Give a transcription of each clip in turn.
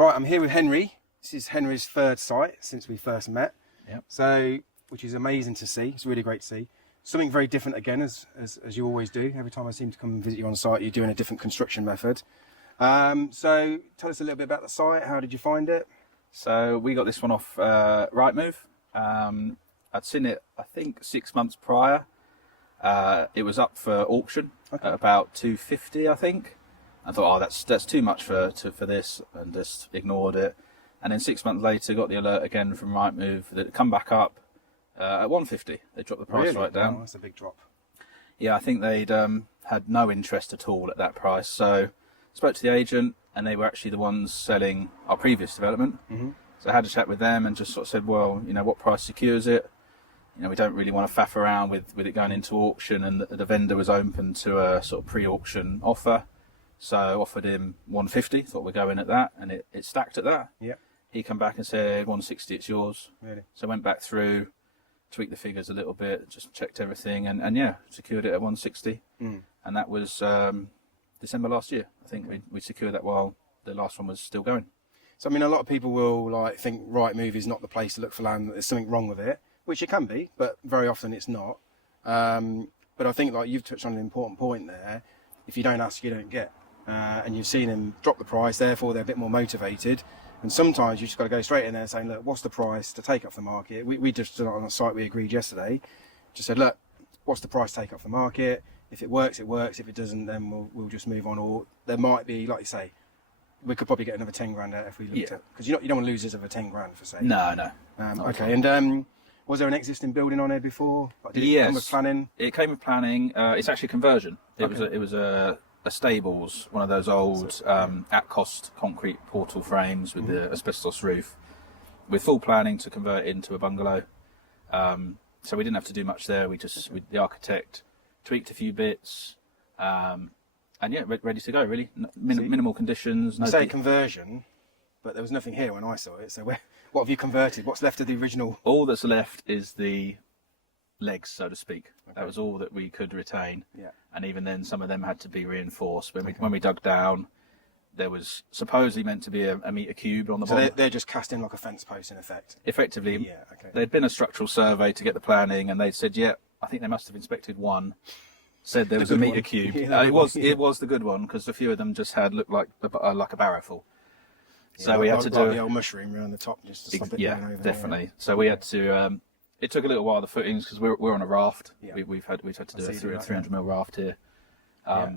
Right, I'm here with Henry. This is Henry's third site since we first met. Yep. So, which is amazing to see. It's really great to see. Something very different again, as you always do. Every time I seem to come and visit you on site, you're doing a different construction method. So, tell us a little bit about the site. How did you find it? So we got this one off Rightmove. I'd seen it, I think, 6 months prior. It was up for auction at about $250, I think. I thought, oh, that's too much for this, and just ignored it. And then 6 months later, got the alert again from Rightmove that it come back up at $150. They dropped the price right down. Oh, that's a big drop. Yeah, I think they'd had no interest at all at that price. So spoke to the agent, and they were actually the ones selling our previous development. Mm-hmm. So I had a chat with them and just sort of said, well, you know, what price secures it? You know, we don't really want to faff around with it going into auction, and the vendor was open to a sort of pre-auction offer. So I offered him 150, thought we'd go in at that, and it stacked at that. Yeah. He come back and said 160, it's yours. Really? So I went back through, tweaked the figures a little bit, just checked everything, and yeah, secured it at 160. Mm. And that was December last year. I think we secured that while the last one was still going. So I mean, a lot of people will think Rightmove is not the place to look for land, that there's something wrong with it, which it can be, but very often it's not. But I think, like you've touched on an important point there, if you don't ask, you don't get. And you've seen them drop the price, therefore they're a bit more motivated. And sometimes you just got to go straight in there saying, look, what's the price to take off the market? We just, on a site we agreed yesterday, just said, look, what's the price to take off the market? If it works, it works. If it doesn't, then we'll just move on. Or there might be, like you say, we could probably get another 10 grand out if we looked at, because you don't want to lose us over 10 grand for say. No. Okay, and was there an existing building on here before? Like, did it come with planning? It came with planning. It's actually a conversion. It was a stables, one of those old at cost concrete portal frames with the asbestos roof, with full planning to convert it into a bungalow. So we didn't have to do much there. With the architect tweaked a few bits, and yeah, ready to go. Really, minimal conditions. You say conversion, but there was nothing here when I saw it. So what have you converted? What's left of the original? All that's left is the legs, so to speak. Okay. That was all that we could retain. Yeah. And even then, some of them had to be reinforced. When we dug down, there was supposedly meant to be a metre cubed on the bottom. So they're just cast in like a fence post in effect? Effectively. Yeah, okay. There'd been a structural survey to get the planning, and they'd said, yeah, I think they must have inspected one, said there was a metre cubed. Yeah, it was the good one, because a few of them just looked like a barrow full. So we had to do the old mushroom around the top just to stop it going over definitely. There, yeah. So we had to. It took a little while, the footings, because we're on a raft. Yeah. We've had to do a 300mm raft here.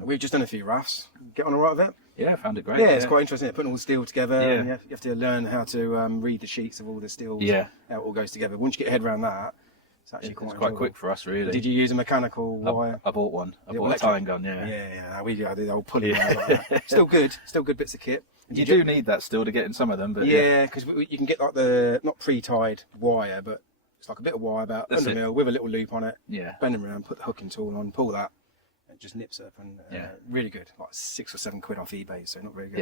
We've just done a few rafts. Get on all right with it? Yeah, I found it great. Yeah, it's quite interesting. Putting all the steel together. Yeah. And you have to learn how to read the sheets of all the steel. Yeah. How it all goes together. Once you get your head around that, it's actually quite quick for us, really. Did you use a mechanical wire? I bought one. I bought a tying gun, yeah. Yeah, we did the old pulley wire like that. Still good bits of kit. You do need that still to get in some of them, but yeah, because you can get like the not pre-tied wire, but it's like a bit of wire about 100 mil with a little loop on it. Yeah. Bend them around, put the hooking tool on, pull that, it just nips up, and really good. Like 6 or 7 quid off eBay, so not very good.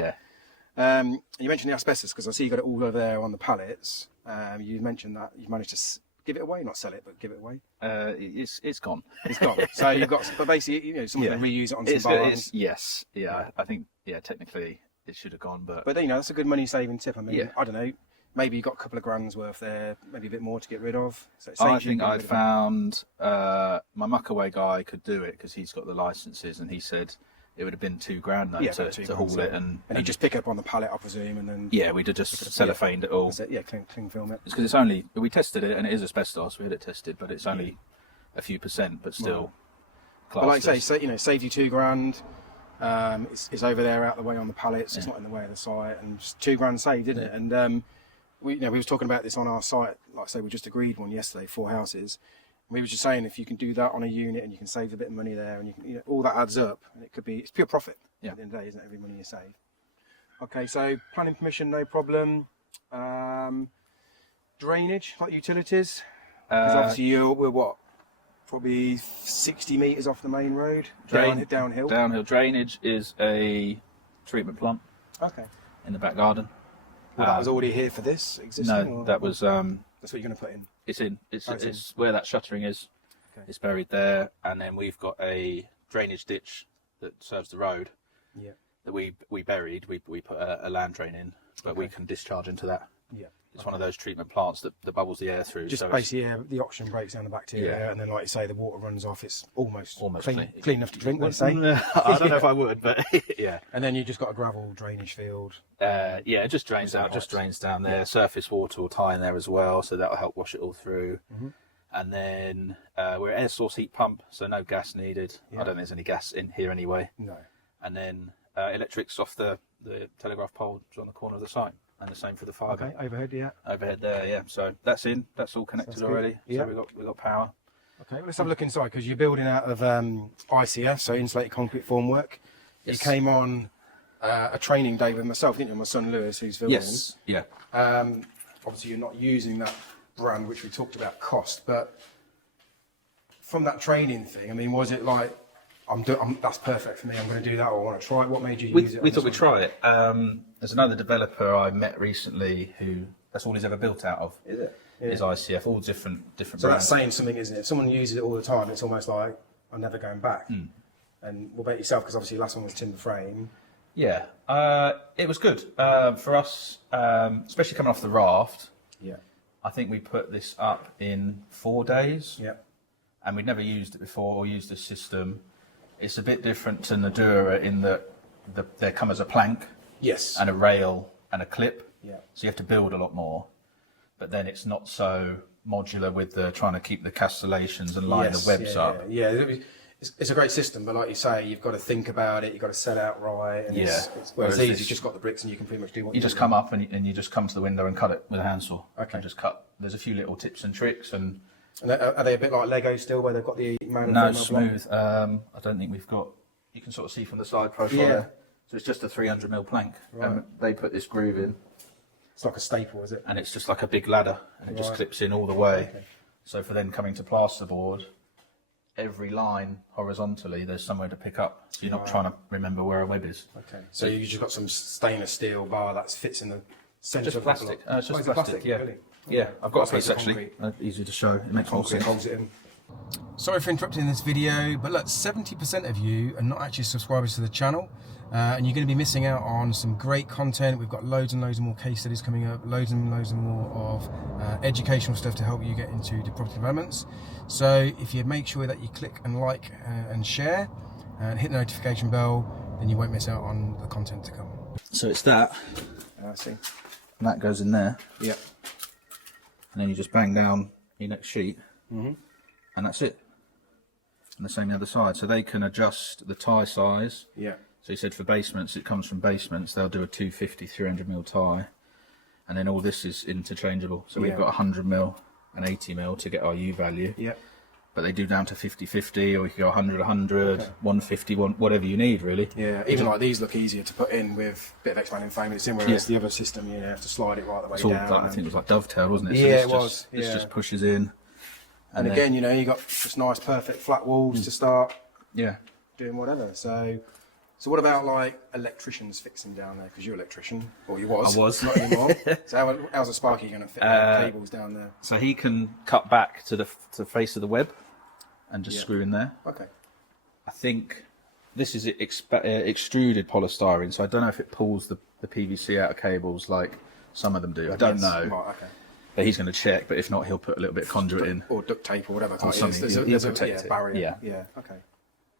Yeah. You mentioned the asbestos, because I see you got it all over there on the pallets. You mentioned that you've managed to give it away, not sell it, but give it away. It's gone. It's gone. So you've got, but basically, someone can reuse it on some barns. Yes. Yeah. I think technically it should have gone, but that's a good money saving tip. I mean, I don't know. Maybe you got a couple of grand's worth there, maybe a bit more to get rid of. So I think I found my muckaway guy could do it, because he's got the licenses, and he said it would have been $2,000 though to haul it, and you just pick it up on the pallet, I presume, and then we'd have just cellophaned it all. Cling film it. It's because it's only, we tested it, and it is asbestos. We had it tested, but it's only a few %, but still. But like I say, saved you $2,000. It's over there out the way on the pallets. It's not in the way of the site, and just $2,000 saved, didn't it? And we was talking about this on our site. Like I say, we just agreed one yesterday, 4 houses. And we were just saying, if you can do that on a unit, and you can save a bit of money there, and you can, all that adds up, and it's pure profit. At the end of the day, isn't it? Every money you save. Okay, so planning permission, no problem. Drainage, like utilities, because obviously we're what? Probably 60 metres off the main road, downhill. Downhill drainage is a treatment plant. Okay. In the back garden. Well, that was already here for this existing? No, that was. That's what you're going to put in? It's where that shuttering is. Okay. It's buried there, and then we've got a drainage ditch that serves the road. Yeah. That we buried. We put a land drain in, but we can discharge into that. Yeah. It's one of those treatment plants that bubbles the air through. Just so basically, the oxygen breaks down the bacteria, and then, like you say, the water runs off. It's almost clean enough to drink, let's say. I don't know if I would, but yeah. And then you just got a gravel drainage field. Yeah, it just drains out, just drains down there. Surface water will tie in there as well, so that'll help wash it all through. And then we're air source heat pump, so no gas needed. I don't think there's any gas in here anyway. No. And then electrics off the telegraph pole on the corner of the site. And the same for the fire gate. Overhead, yeah. Overhead there, yeah. So that's in. That's all connected already. Yeah. So we've got power. Okay, well, let's have a look inside, because you're building out of ICF, so insulated concrete formwork. Yes. You came on a training day with myself, didn't you? My son Lewis, who's filming. Yes. Yeah. Obviously, you're not using that brand, which we talked about cost, but from that training thing, I mean, was it like, that's perfect for me, I'm going to do that, or I want to try it? What made you use it? We thought we'd try it. There's another developer I met recently who that's all he's ever built out of. Is it? Yeah. Is ICF, all different So brands. that's saying something, isn't it? If someone uses it all the time, it's almost like, I'm never going back. And what about yourself? Because obviously, the last one was timber frame. Yeah, it was good for us, especially coming off the raft. Yeah. I think we put this up in 4 days. Yeah. And we'd never used it before or used this system. It's a bit different to Nadura in that there comes a plank Yes. and a rail and a clip. Yeah. So you have to build a lot more. But then it's not so modular with the trying to keep the castellations and line the webs up. Yeah. It's a great system, but like you say, you've got to think about it, you've got to set out right. And whereas these, you've just got the bricks and you can pretty much do what you just come up and you just come to the window and cut it with a handsaw. Okay. And just cut. There's a few little tips and tricks and are they a bit like Lego still, where they've got the man and no female smooth. block? I don't think we've got. You can sort of see from the side profile Yeah. there. So it's just a 300mm plank. Right. They put this groove in, It's like a staple, is it? and it's just like a big ladder, and it just Right. clips in all the way. Okay. So for then coming to plasterboard, every line horizontally, there's somewhere to pick up. So you're not trying to remember where a web is. Okay. So you've just got some stainless steel bar that fits in the centre Just of plastic. the block. It's just is it plastic. Yeah. Really? Yeah. I've got a Piece piece of actually. concrete. Easy to show. It makes more Concrete sense. holds it in. Sorry for interrupting this video, but look, 70% of you are not actually subscribers to the channel, and you're going to be missing out on some great content. We've got loads and loads of more case studies coming up, loads and loads more of educational stuff to help you get into the property developments. So if you make sure that you click and like and share and hit the notification bell, then you won't miss out on the content to come. So it's that, I see. and that goes in there, Yep. and then you just bang down your next sheet, and that's it. And the same the other side. So they can adjust the tie size. Yeah. So you said for basements, it comes from basements. They'll do a 250, 300mm tie, and then all this is interchangeable. So we've got 100mm and 80mm to get our U value. Yep. But they do down to 50-50, or you can go 100-100, 150, whatever you need, really. Yeah, even like these look easier to put in with a bit of expanding foam. It's in, whereas the other system, you have to slide it right the way It's all down. like, I think it was like dovetail, wasn't it? Yeah, this it was. This Yeah. just pushes in. And again, you got just nice, perfect flat walls to start Yeah. doing whatever. So what about like electricians fixing down there? Because you're an electrician, or you was. I was. Not anymore. So how's a Sparky going to fit cables down there? So he can cut back to the face of the web and just screw in there. Okay. I think this is extruded polystyrene, so I don't know if it pulls the PVC out of cables like some of them do. I don't know. Right, okay. But he's going to check, but if not, he'll put a little bit of conduit in. Or duct tape or whatever. Or something. There's a protect it. barrier. Yeah. Yeah. Okay.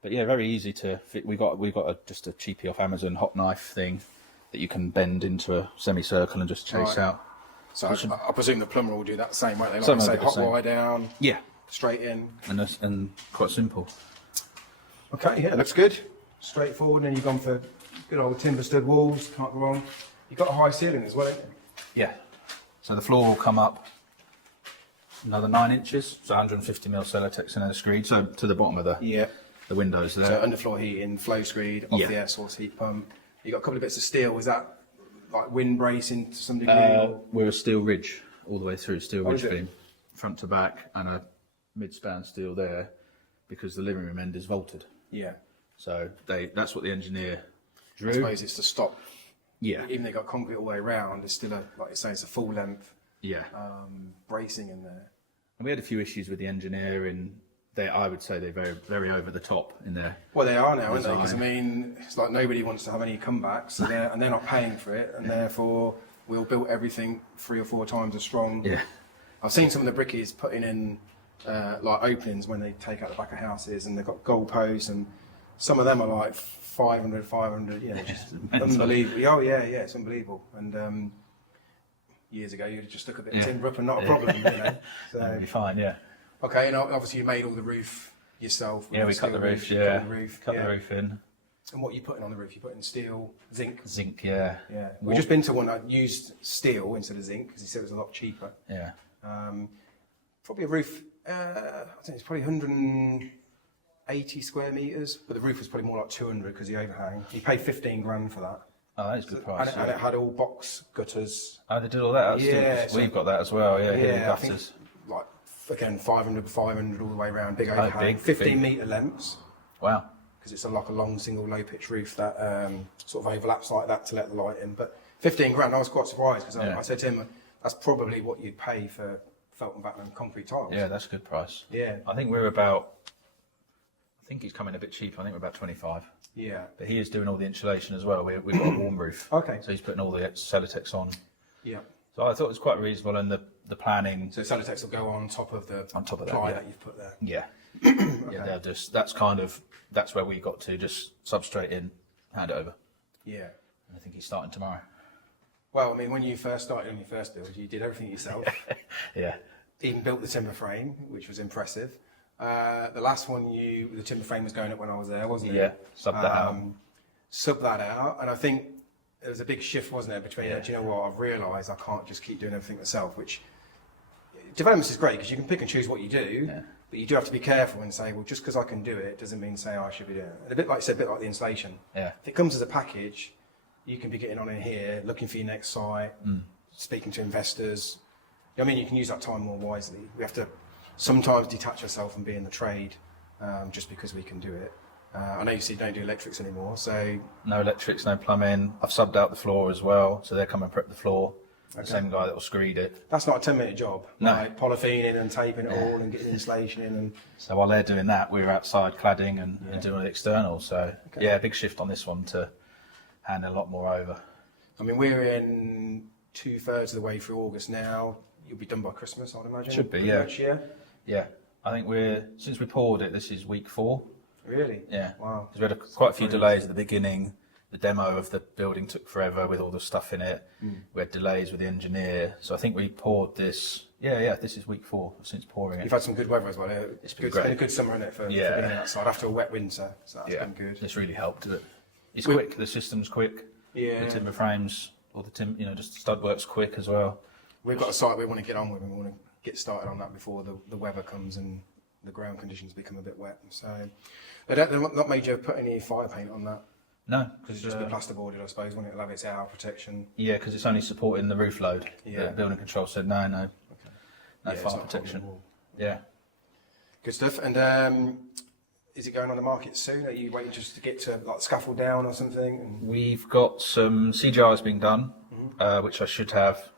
But yeah, very easy to fit. We got just a cheapie off Amazon hot knife thing that you can bend into a semicircle and just chase out. So I presume the plumber will do that the same way. They like Some to say of it the hot same. wire down, Yeah, straight in. and quite simple. Okay, yeah, looks good. Straightforward, and you've gone for good old timber stud walls, can't go wrong. You've got a high ceiling as well, haven't you? Yeah. So the floor will come up another 9 inches, so 150mm Celotex and then a screed, so to the bottom of the windows there. So underfloor heating, flow screed, off Yeah. the air source heat pump. You've got a couple of bits of steel. Is that like wind bracing to some degree? Or? We're a steel ridge all the way through, steel ridge is it? beam, front to back, and a mid-span steel there, because the living room end is vaulted. Yeah. So that's what the engineer drew. I suppose it's to stop. Yeah. Even though you've got concrete all the way around, there's still like you say, it's a full length Yeah. bracing in there. And we had a few issues with the engineer in I would say they're very, very over the top in their. Well, they are now, aren't they? Because I design. mean, it's like nobody wants to have any comebacks, so and they're not paying for it, and therefore we'll build everything 3 or 4 times as strong. Yeah. I've seen some of the brickies putting in like openings when they take out the back of houses, and they've got goal posts, and some of them are like 500, you know, just unbelievable. Oh yeah, it's unbelievable. And years ago, you'd just look a bit of timber up and not a problem, you know. So That'd be fine, yeah. okay, and obviously you made all the roof yourself. Yeah, we cut the roof, cut the roof in. And what are you putting on the roof? You putting steel, zinc? Zinc, yeah. Yeah. We've just been to one that used steel instead of zinc because he said it was a lot cheaper. Yeah. Probably a roof, I think it's probably 180 square metres, but the roof was probably more like 200 because the overhang. You paid 15 grand for that. Oh, that is a good price. And it had all box gutters. Oh, they did all that? We've got that as well, yeah. Hidden I think, gutters. like, again, 500 all the way around, big overhang. 15-metre lengths. Wow. Because it's like a long single low pitch roof that sort of overlaps like that to let the light in. But 15 grand, I was quite surprised because I said to him, that's probably what you'd pay for Felton Battman concrete tiles. Yeah, that's a good price. Yeah. I think he's coming a bit cheaper. I think we're about 25. Yeah. But he is doing all the insulation as well. We've got a warm roof. Okay. So he's putting all the Celotex on. Yeah. So I thought it was quite reasonable, and the planning. So Celotex will go on top of the ply that you've put there. Yeah. Yeah, they're just that's where we got to, just substrate in, hand it over. Yeah. And I think he's starting tomorrow. Well, I mean, when you first started on your first build, you did everything yourself. Yeah. Even built the timber frame, which was impressive. The last one, the timber frame was going up when I was there, wasn't it? Yeah. Sub that out. Sub that out, and I think there was a big shift, wasn't there, between, do you know what, I've realised I can't just keep doing everything myself, which developments is great because you can pick and choose what you do, but you do have to be careful and say, well, just because I can do it doesn't mean say I should be doing it. And a bit like you said, a bit like the insulation. Yeah. If it comes as a package, you can be getting on in here, looking for your next site, speaking to investors. I mean, you can use that time more wisely. We have to sometimes detach ourselves from being the trade just because we can do it. I know you see don't do electrics anymore, so... No electrics, no plumbing. I've subbed out the floor as well, so they're coming to prep the floor. The same guy that will screed it. That's not a 10-minute job. No. Like polyphening and taping it all and getting insulation in. And So while they're doing that, we're outside cladding and doing the external. So yeah, big shift on this one to hand a lot more over. I mean, we're in 2/3 of the way through August now. You'll be done by Christmas, I'd imagine. Should be, pretty yeah. much, yeah. Yeah, I think since we poured it, this is week 4. Really? Yeah. Wow. Because we had quite a few delays at the beginning. The demo of the building took forever with all the stuff in it. We had delays with the engineer. So I think we poured this. Yeah, this is week 4 since pouring it. You've had some good weather as well. It's been It's great. been a good summer, isn't it, for being outside after a wet winter. So that's been good. It's really helped. It's quick. The system's quick. Yeah. The timber frames, or just the stud work's quick as well. We've got a site we want to get on with and we want to get started on that before the weather comes and the ground conditions become a bit wet. So they're not made you put any fire paint on that. No, Because it's just the plasterboarded, I suppose, won't it? It'll have its air protection. Yeah, because it's only supporting the roof load. Yeah. The building control said no Yeah, it's fire not a protection. problem Yeah. Good stuff. And is it going on the market soon? Are you waiting just to get to like scaffold down or something? And We've got some CGIs being done, which I should have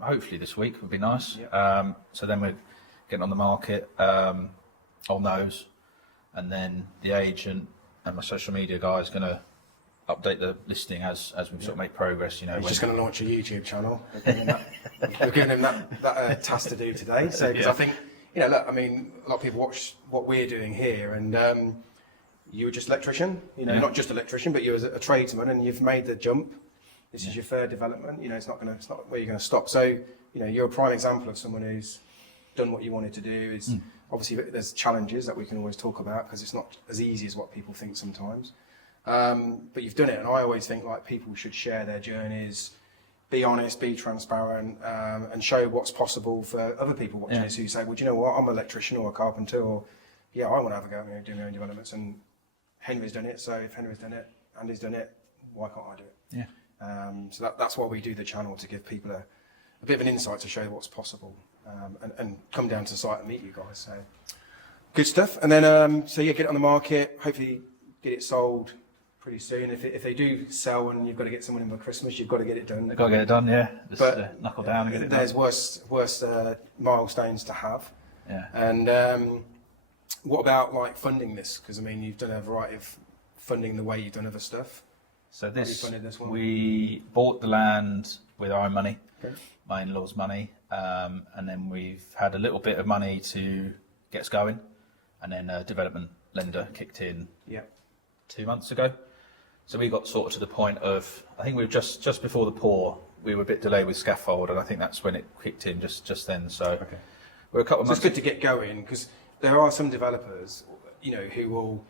hopefully this week. Would be nice. Yeah. So then we're getting on the market on those, and then the agent and my social media guy is going to update the listing as we sort of make progress. You know, he's just going to launch a YouTube channel. We're giving him that task to do today. So because I think, look, I mean, a lot of people watch what we're doing here, and you were just electrician. Not just electrician, but you were a tradesman, and you've made the jump. This is your third development. It's not where you're going to stop. So you're a prime example of someone who's done what you wanted to do. Is obviously there's challenges that we can always talk about because it's not as easy as what people think sometimes. But you've done it, and I always think like people should share their journeys, be honest, be transparent, and show what's possible for other people watching this who say, well, do you know what, I'm an electrician or a carpenter, or I want to have a go at doing my own developments, and Henry's done it, so if Henry's done it, Andy's done it, why can't I do it? Yeah. So that's why we do the channel, to give people a bit of an insight to show what's possible, and come down to site and meet you guys. So good stuff. And then get it on the market, hopefully get it sold pretty soon. If they do sell and you've got to get someone in by Christmas, you've got to get it done. They've got to get it done, yeah. Just But knuckle down and get it done. There's worse milestones to have. Yeah. And What about like funding this? Because I mean, you've done a variety of funding the way you've done other stuff. So How have you this, funded this one? we bought the land with our own money, Okay. my in-laws' money, and then we've had a little bit of money to get us going, and then a development lender kicked in Yeah. 2 months ago. So we got sort of to the point of, I think we were just before the pour, we were a bit delayed with scaffold, and I think that's when it kicked in just then. So Okay. we're a couple of So it's months. good to get going because there are some developers, who will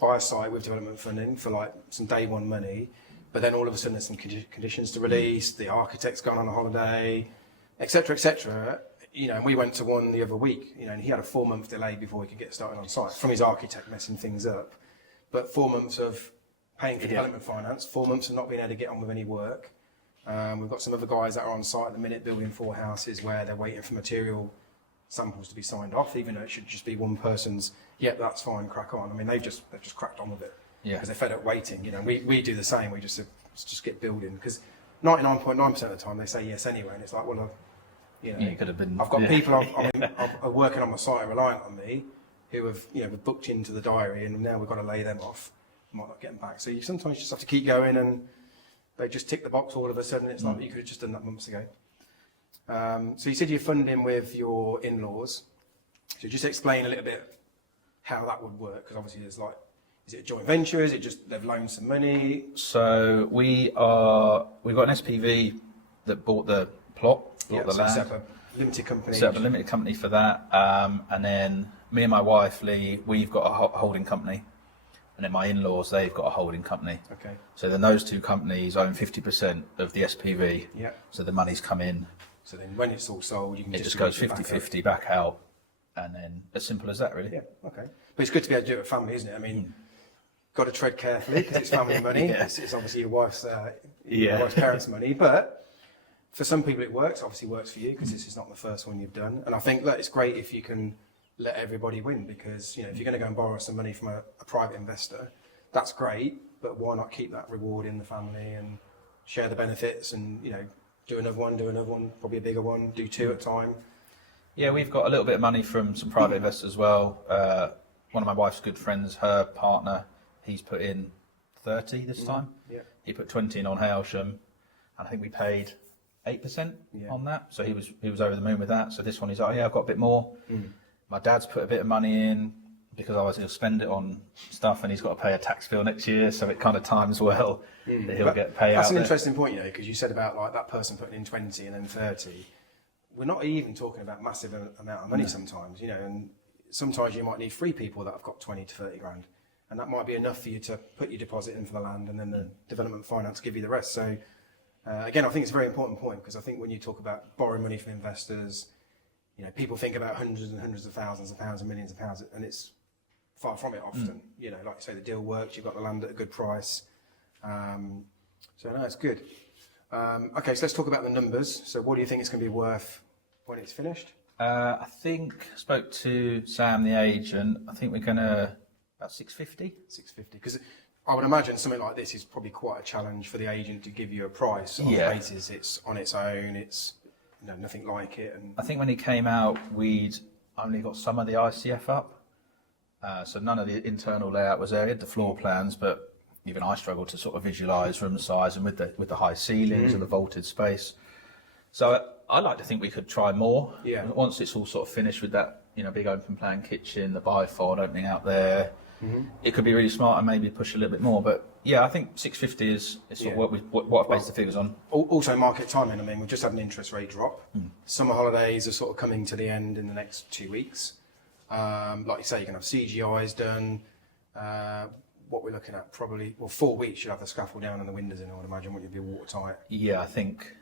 buy a site with development funding for like some day one money, but then all of a sudden there's some conditions to release. The architect's gone on a holiday, etc., etc. And we went to one the other week. And he had a 4-month delay before he could get started on site from his architect messing things up. But 4 months of paying for development finance, 4 months of not being able to get on with any work. We've got some other guys that are on site at the minute building 4 houses where they're waiting for material samples to be signed off, even though it should just be one person's, yep, that's fine, crack on. I mean, they've just cracked on with it because they're fed up waiting. We do the same. We just get building because 99.9% of the time they say yes anyway, and it's like, well, You could have been. I've got people are working on my site reliant on me who have have booked into the diary, and now we've got to lay them off. Might not get them back. So you sometimes just have to keep going, and they just tick the box all of a sudden. It's like you could have just done that months ago. So you said you're funding with your in-laws. So just explain a little bit how that would work, because obviously there's like, is it a joint venture? Is it just they've loaned some money? So we've got an SPV that bought the plot, bought the so land. set up a limited company. Set up a limited company for that, and then me and my wife Lee, we've got a holding company, and then my in-laws, they've got a holding company. Okay. So then those two companies own 50% of the SPV. Yeah. So the money's come in. So then when it's all sold, you can It just goes 50-50 back out, and then as simple as that, really. Yeah, okay. But it's good to be able to do it with family, isn't it? I mean, got to tread carefully because it's family money. Yeah. It's obviously your wife's parents' money. But for some people it works, obviously works for you because this is not the first one you've done. And I think that it's great if you can let everybody win because, if you're going to go and borrow some money from a private investor, that's great. But why not keep that reward in the family and share the benefits and, do another one, probably a bigger one, do 2 at a time. Yeah, we've got a little bit of money from some private investors as well. One of my wife's good friends, her partner, he's put in 30 this time. Yeah. He put 20 in on Hailsham, and I think we paid 8% on that. So he was over the moon with that. So this one he's like, yeah, I've got a bit more. My dad's put a bit of money in because otherwise he'll spend it on stuff, and he's got to pay a tax bill next year. So it kind of times well that he'll get payout. That's an interesting point, because you said about like that person putting in 20 and then 30. We're not even talking about massive amount of money sometimes, and sometimes you might need 3 people that have got 20 to 30 grand. And that might be enough for you to put your deposit in for the land and then the development finance give you the rest. So again, I think it's a very important point because I think when you talk about borrowing money from investors, people think about hundreds and hundreds of thousands of pounds and millions of pounds, and it's far from it often. Like you say, the deal works, you've got the land at a good price. So no, it's good. Okay, so let's talk about the numbers. So what do you think it's going to be worth when it's finished? I think I spoke to Sam, the agent. I think we're going to about 650. 650. Because I would imagine something like this is probably quite a challenge for the agent to give you a price on the basis it's on its own, it's nothing like it. And I think when he came out, we'd only got some of the ICF up, so none of the internal layout was there. He had the floor plans, but even I struggled to sort of visualise room size and with the high ceilings and the vaulted space. So I like to think we could try more. Yeah. Once it's all sort of finished with that, big open plan kitchen, the bifold opening out there, it could be really smart and maybe push a little bit more. But yeah, I think 650 is sort of what I've based the figures on. Also, market timing. I mean, we've just had an interest rate drop. Summer holidays are sort of coming to the end in the next 2 weeks. Like you say, you're going to have CGIs done. What we're looking at, probably 4 weeks. You'll have the scaffold down and the windows in. I would imagine. Wouldn't you be watertight? Yeah, I think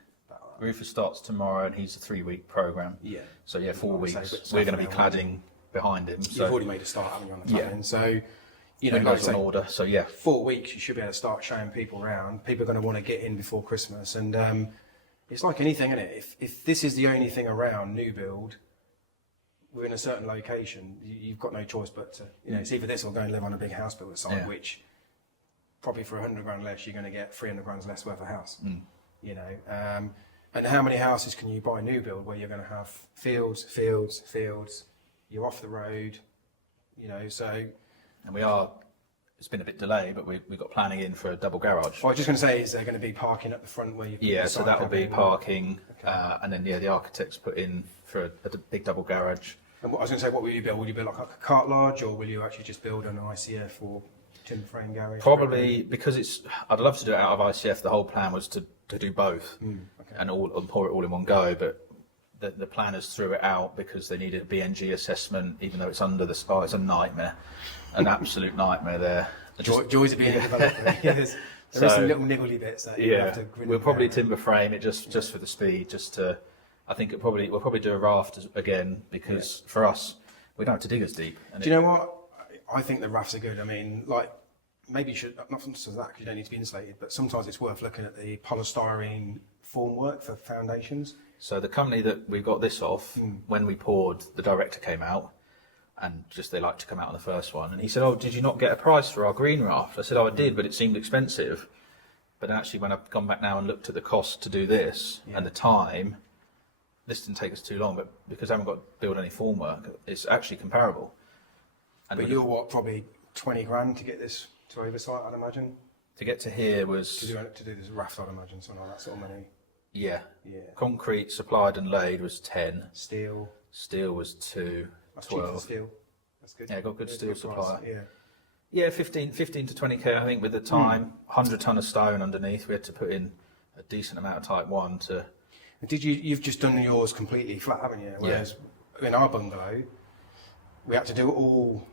Rufus starts tomorrow, and he's a 3-week program. Yeah. So yeah, 4 Like I weeks. say, We're going to be cladding behind him. So you've already made a start, haven't you, on the cladding? So like I windows say, on order. So yeah, 4 weeks, you should be able to start showing people around. People are going to want to get in before Christmas, and it's like anything, isn't it? If this is the only thing around new build within a certain location, you've got no choice but to, it's either this or go and live on a big house builder site, which probably for 100 grand less, you're going to get 300 grand less worth of house. And how many houses can you buy new build where you're going to have fields, you're off the road, you know, so. And it's been a bit delayed, but we've got planning in for a double garage. Well, I was just going to say, is there going to be parking at the front where you? Yeah, so that will be parking, Okay. and then the architects put in for a big double garage. And what, I was going to say, what will you build? Will you build like a cart lodge, or will you actually just build an ICF or timber frame garage? Probably because I'd love to do it out of ICF. The whole plan was to do both Okay. and pour it all in one go, but the planners threw it out because they needed a BNG assessment, even though it's under the sky. It's a nightmare, an absolute nightmare there. Joys of being a developer. Yeah, there is some little niggly bits that you have to grin we'll probably down. timber frame it just for the speed, I think we'll probably do a raft again because for us we don't have to dig as deep. Do you know what? I think the rafts are good. I mean, like, maybe you should, not so that because you don't need to be insulated, but sometimes it's worth looking at the polystyrene formwork for foundations. So the company that we got this off, when we poured, the director came out and they like to come out on the first one. And he said, "Oh, did you not get a price for our green raft?" I said, "Oh, I did, but it seemed expensive." But actually, when I've gone back now and looked at the cost to do this and the time, this didn't take us too long, but because I haven't got to build any formwork, it's actually comparable. And But you're what, probably 20 grand to get this to oversight, I'd imagine? to get to here was, To do this raft, I'd imagine, something like that sort of money. yeah, Yeah. concrete supplied and laid was 10, Steel. steel was 2, That's cheap for 12. steel. That's good. Yeah, got good steel price, supplier. Yeah. Yeah, 15 to 20k, I think, with the time. 100 ton of stone underneath. We had to put in a decent amount of type 1 to... And you've just done yours completely flat, haven't you? Whereas in our bungalow, we had to do it all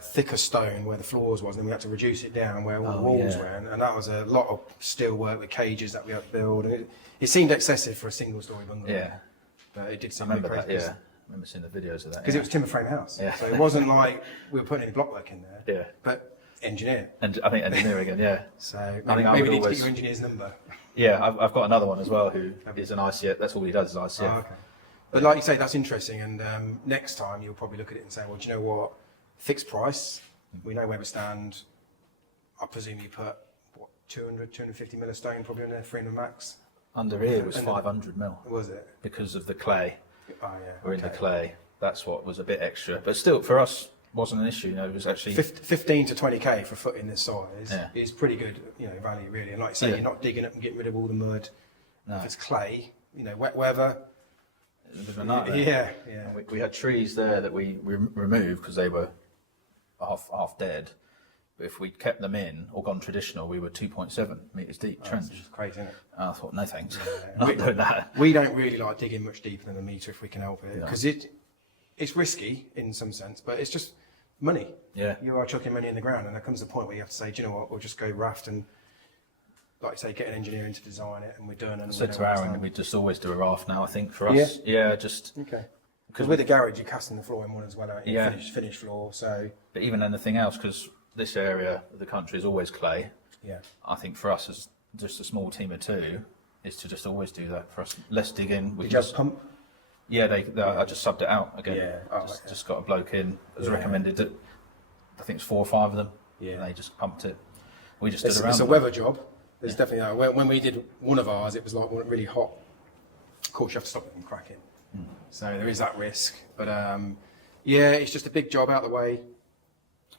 thicker stone where the floors was, and then we had to reduce it down where all the walls were, and that was a lot of steel work with cages that we had to build, and it seemed excessive for a single-story bungalow. Yeah, But it did I seem remember crazy. that, yeah. I remember seeing the videos of that. Because it was timber frame house, Yeah. so it wasn't like we were putting any block work in there. Yeah. But engineer. And I think engineer again, yeah. So I maybe, think I maybe would we need to always- get your engineer's number. Yeah, I've got another one as well who is an ICF. That's all he does is ICF. Oh, okay. But like you say, that's interesting. And next time you'll probably look at it and say, well, do you know what? Fixed price. We know where we stand. I presume you put, what, 200, 250 mil of stone probably in there, 300 max. Under here was And 500 mil Was it? because of the clay. Oh, yeah. We're in the okay. clay. That's what was a bit extra. But still, for us, wasn't an issue. You know, it was actually... 15 to 20k for a foot in this size Yeah. is pretty good, value really. And like you say, Yeah. you're not digging up and getting rid of all the mud. No. If it's clay, wet weather. It was a nightmare. Yeah. And we had trees there that we removed because they were half dead. But if we'd kept them in or gone traditional, we were 2.7 metres deep trench. It's crazy, isn't it? And I thought, no thanks. Yeah. Not doing that. We don't really like digging much deeper than a metre if we can help it, because it's risky in some sense, but it's just money. Yeah. You are chucking money in the ground, and there comes the point where you have to say, do you know what, we'll just go raft and, like you say, get an engineer in to design it, and we're done. And I said we to know where we Aaron, stand. we just always do a raft now, I think, for us. Yeah, just... Okay. Because with the garage, you're casting the floor in one as well, aren't you? Yeah. Finished floor, so... But even anything else, because this area of the country is always clay. Yeah. I think for us, as just a small team of 2, is to just always do that for us. Less digging. We Did can you have just, a pump? yeah, I just subbed it out again. Yeah. Oh, just, okay. just got a bloke in. It was Yeah. recommended that I think it's 4 or 5 of them. Yeah. And they just pumped it. We just stood It's around. a them. weather job. There's definitely that. When we did one of ours, it was like really hot. Of course, you have to stop it from cracking. So there is that risk. But yeah, it's just a big job out of the way.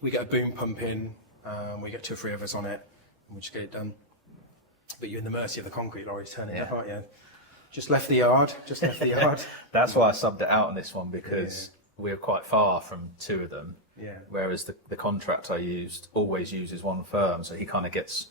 We get a boom pump in. We get 2 or 3 of us on it, and we just get it done. But you're in the mercy of the concrete lorries turning up, aren't you? Just left the yard. That's why I subbed it out on this one, because we're quite far from 2 of them. Yeah. Whereas the contract I used always uses one firm, so he kind of gets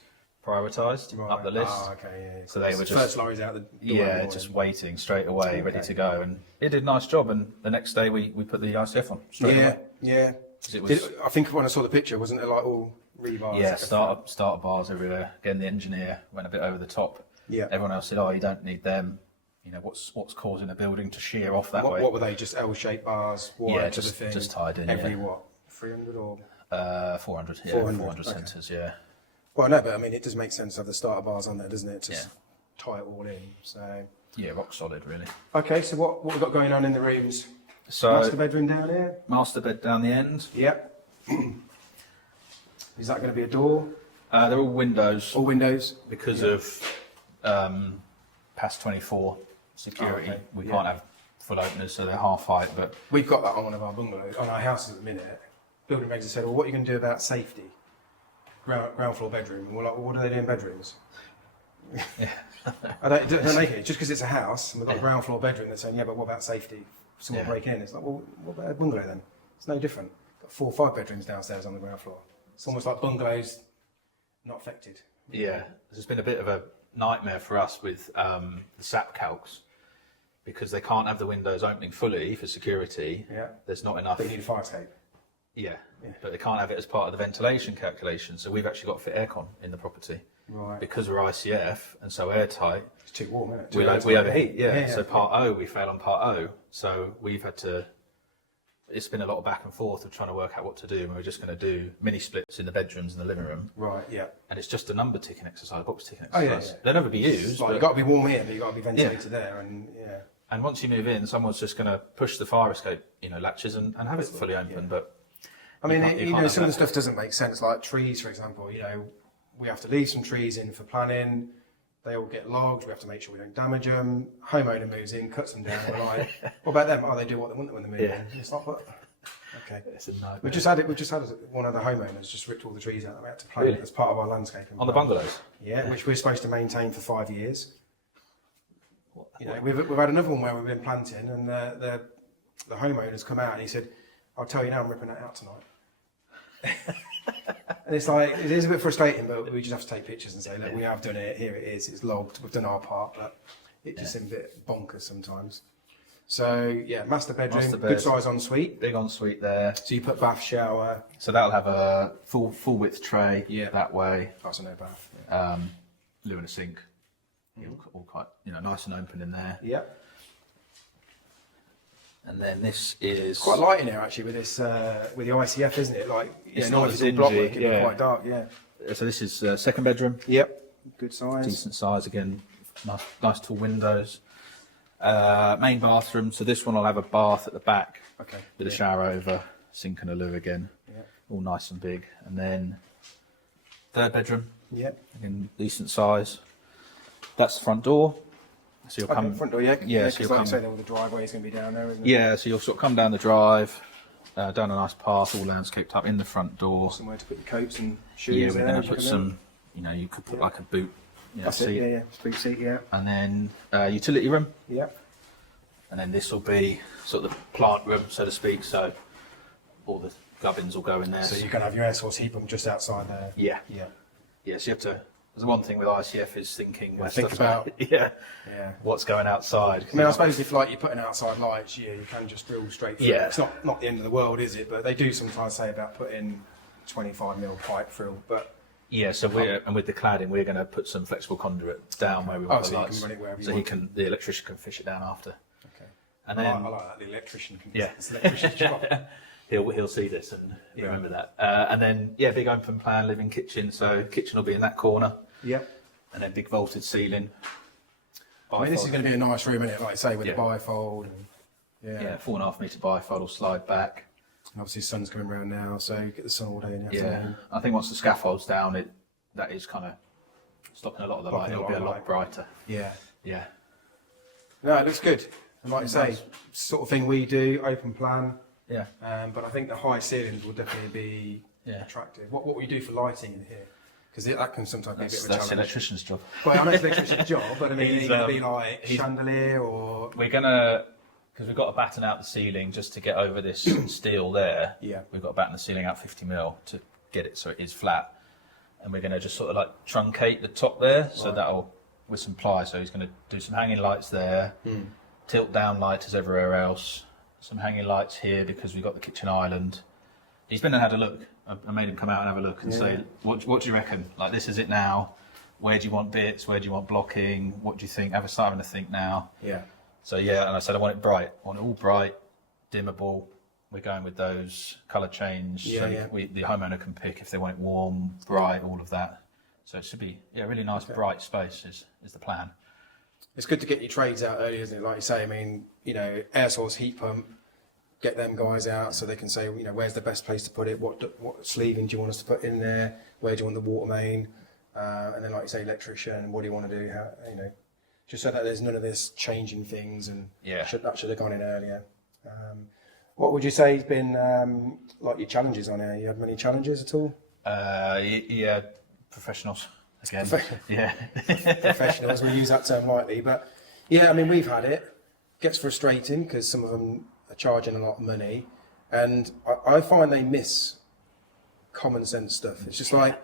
prioritised up the list. Oh, okay, yeah. So they were just first lorries out the door. in the yeah, morning. just waiting straight away, ready Okay. to go, and it did a nice job. And the next day we put the ICF on straight away. Yeah. 'Cause it was, I think when I saw the picture, wasn't it like all rebars? yeah, starter bars everywhere. Again, the engineer went a bit over the top. Yeah. Everyone else said, "Oh, you don't need them." You know, what's causing a building to shear off that way? What were they? Just L-shaped bars? Wide Yeah, to the thing? just tied in. Every yeah. what? 300 or? 400. Yeah, 400, 400 okay. centres. Yeah. Well, no, but I mean, it does make sense to have the starter bars on there, doesn't it? Just tie it all in. So, Yeah, rock solid, really. okay. So what we've got going on in the rooms? So Master bedroom down here. master bed down the end. Yep. Is that going to be a door? They're all windows All windows? because of past 24 security. Oh, okay. We Yeah. can't have full openers, so they're half height. But We've got that on one of our bungalows, on our houses at the minute. building regs have said, well, what are you going to do about safety? Ground floor bedroom. And we're like, well, what do they do in bedrooms? Yeah. I don't make it. Just because it's a house and we've got a ground floor bedroom, they're saying, yeah, but what about safety? Someone breaking in. It's like, well, what about a bungalow then? It's no different. Got 4 or 5 bedrooms downstairs on the ground floor. It's almost like bungalows not affected. Yeah, there's been a bit of a nightmare for us with the SAP calcs because they can't have the windows opening fully for security. Yeah. There's not enough. They need a fire escape. Yeah, but they can't have it as part of the ventilation calculation. So we've actually got to fit aircon in the property. Right. Because we're ICF and so airtight. It's too warm, isn't it? We overheat, So part O, we fail on part O. So we've had to, it's been a lot of back and forth of trying to work out what to do. And we're just going to do mini splits in the bedrooms and the living room. Right, yeah. And it's just a number ticking exercise, box ticking Oh, exercise. They'll never be used. Like, you've got to be warm here, but you've got to be ventilated there. And once you move in, someone's just going to push the fire escape, latches and have it fully open. But I mean, some of the stuff doesn't make sense, like trees, for example. We have to leave some trees in for planning. They all get logged. We have to make sure we don't damage them. Homeowner moves in, cuts them down. We're like, what about them? Oh, they do what they want when they move in. It's like, what? Okay. It's a nightmare. We've just had one of the homeowners just ripped all the trees out. We had to plant it as part of our landscaping. On the bungalows? Yeah, which we're supposed to maintain for 5 years. We've had another one where we've been planting, and the homeowner's come out and he said, "I'll tell you now, I'm ripping that out tonight." And it's like, it is a bit frustrating, but we just have to take pictures and say, look, we have done it, here it is, it's logged, we've done our part, but it just seems a bit bonkers sometimes. So, yeah, master bedroom, good size ensuite. Big ensuite there. So you put bath, shower. So that'll have a full width tray that way. That's a no bath. Loo and a sink. All quite, nice and open in there. Yeah. And then this is quite light in here actually with this with the ICF, isn't it? Like it's not as dingy. Blockwork, it'd be quite dark. Yeah. So this is second bedroom. Yep. Good size. Decent size again. Nice tall windows. Main bathroom. So this one will have a bath at the back. Okay. With a shower over, sink and a loo again. Yeah. All nice and big. And then third bedroom. Yep. Again, decent size. That's the front door. So you'll come front door, yeah. Yeah, so you'll like you say, the driveway is going to be down there, isn't it? Yeah, so you'll sort of come down the drive, down a nice path, all landscaped up in the front door. Somewhere to put your coats and shoes. Yeah, we're going to put some. You could put like a boot. That's seat. it. Yeah, boot seat. Yeah. And then utility room. Yeah. And then this will be sort of the plant room, so to speak. So all the gubbins will go in there. So you can have your air source heat pump just outside there. Yeah. Yeah. Yeah. So you have to. There's one thing with ICF is thinking. Think about. Yeah. What's going outside? I mean, I suppose if you're putting outside lights, you can just drill straight through. Yeah. It's not the end of the world, is it? But they do sometimes say about putting 25mm pipe through, but. Yeah, so with the cladding, we're going to put some flexible conduit down where we want the lights, you can run it wherever so you want. the electrician can fish it down after. Okay. And then I like that, the electrician can. Yeah. It's the electrician's job. He'll see this and remember that. And then big open plan living kitchen. So kitchen will be in that corner. Yeah. And then big vaulted ceiling. I mean, this is going to be a nice room, isn't it? Like I say, with the bifold. And, 4.5 metre bifold will slide back. And obviously, the sun's coming around now, so you get the sun all day in the afternoon. I think once the scaffold's down, that is kind of stopping a lot of the light. It'll be a lot brighter. Yeah. Yeah. No, it looks good. And like I say, sort of thing we do, open plan. Yeah. But I think the high ceilings will definitely be attractive. What will you do for lighting in here? Because that can sometimes be a bit of a challenge. That's the electrician's job. Well, I know it's the electrician's job, but I mean, it's going to be like chandelier or... We're going to, because we've got to batten out the ceiling just to get over this steel there. Yeah. We've got to batten the ceiling out 50mm to get it so it is flat. And we're going to just sort of like truncate the top there. So that'll, with some ply, so he's going to do some hanging lights there, tilt down lights everywhere else, some hanging lights here because we've got the kitchen island. He's been and had a look. I made him come out and have a look and say, what do you reckon? Like, this is it now. Where do you want bits? Where do you want blocking? What do you think? Have a start having to think now. Yeah. So and I said I want it bright. I want it all bright, dimmable. We're going with those colour change. The homeowner can pick if they want it warm, bright, all of that. So it should be a really nice bright space is the plan. It's good to get your trades out early, isn't it? Like you say, I mean, air source heat pump, get them guys out so they can say, where's the best place to put it? What sleeving do you want us to put in there? Where do you want the water main? And then, like you say, electrician. What do you want to do? How, just so that there's none of this changing things and that should have gone in earlier. What would you say has been like your challenges on here? You had many challenges at all? Yeah, professionals again. Yeah. Professionals, we use that term lightly, but yeah, I mean, we've had it. Gets frustrating because some of them are charging a lot of money, and I find they miss common sense stuff. It's just like,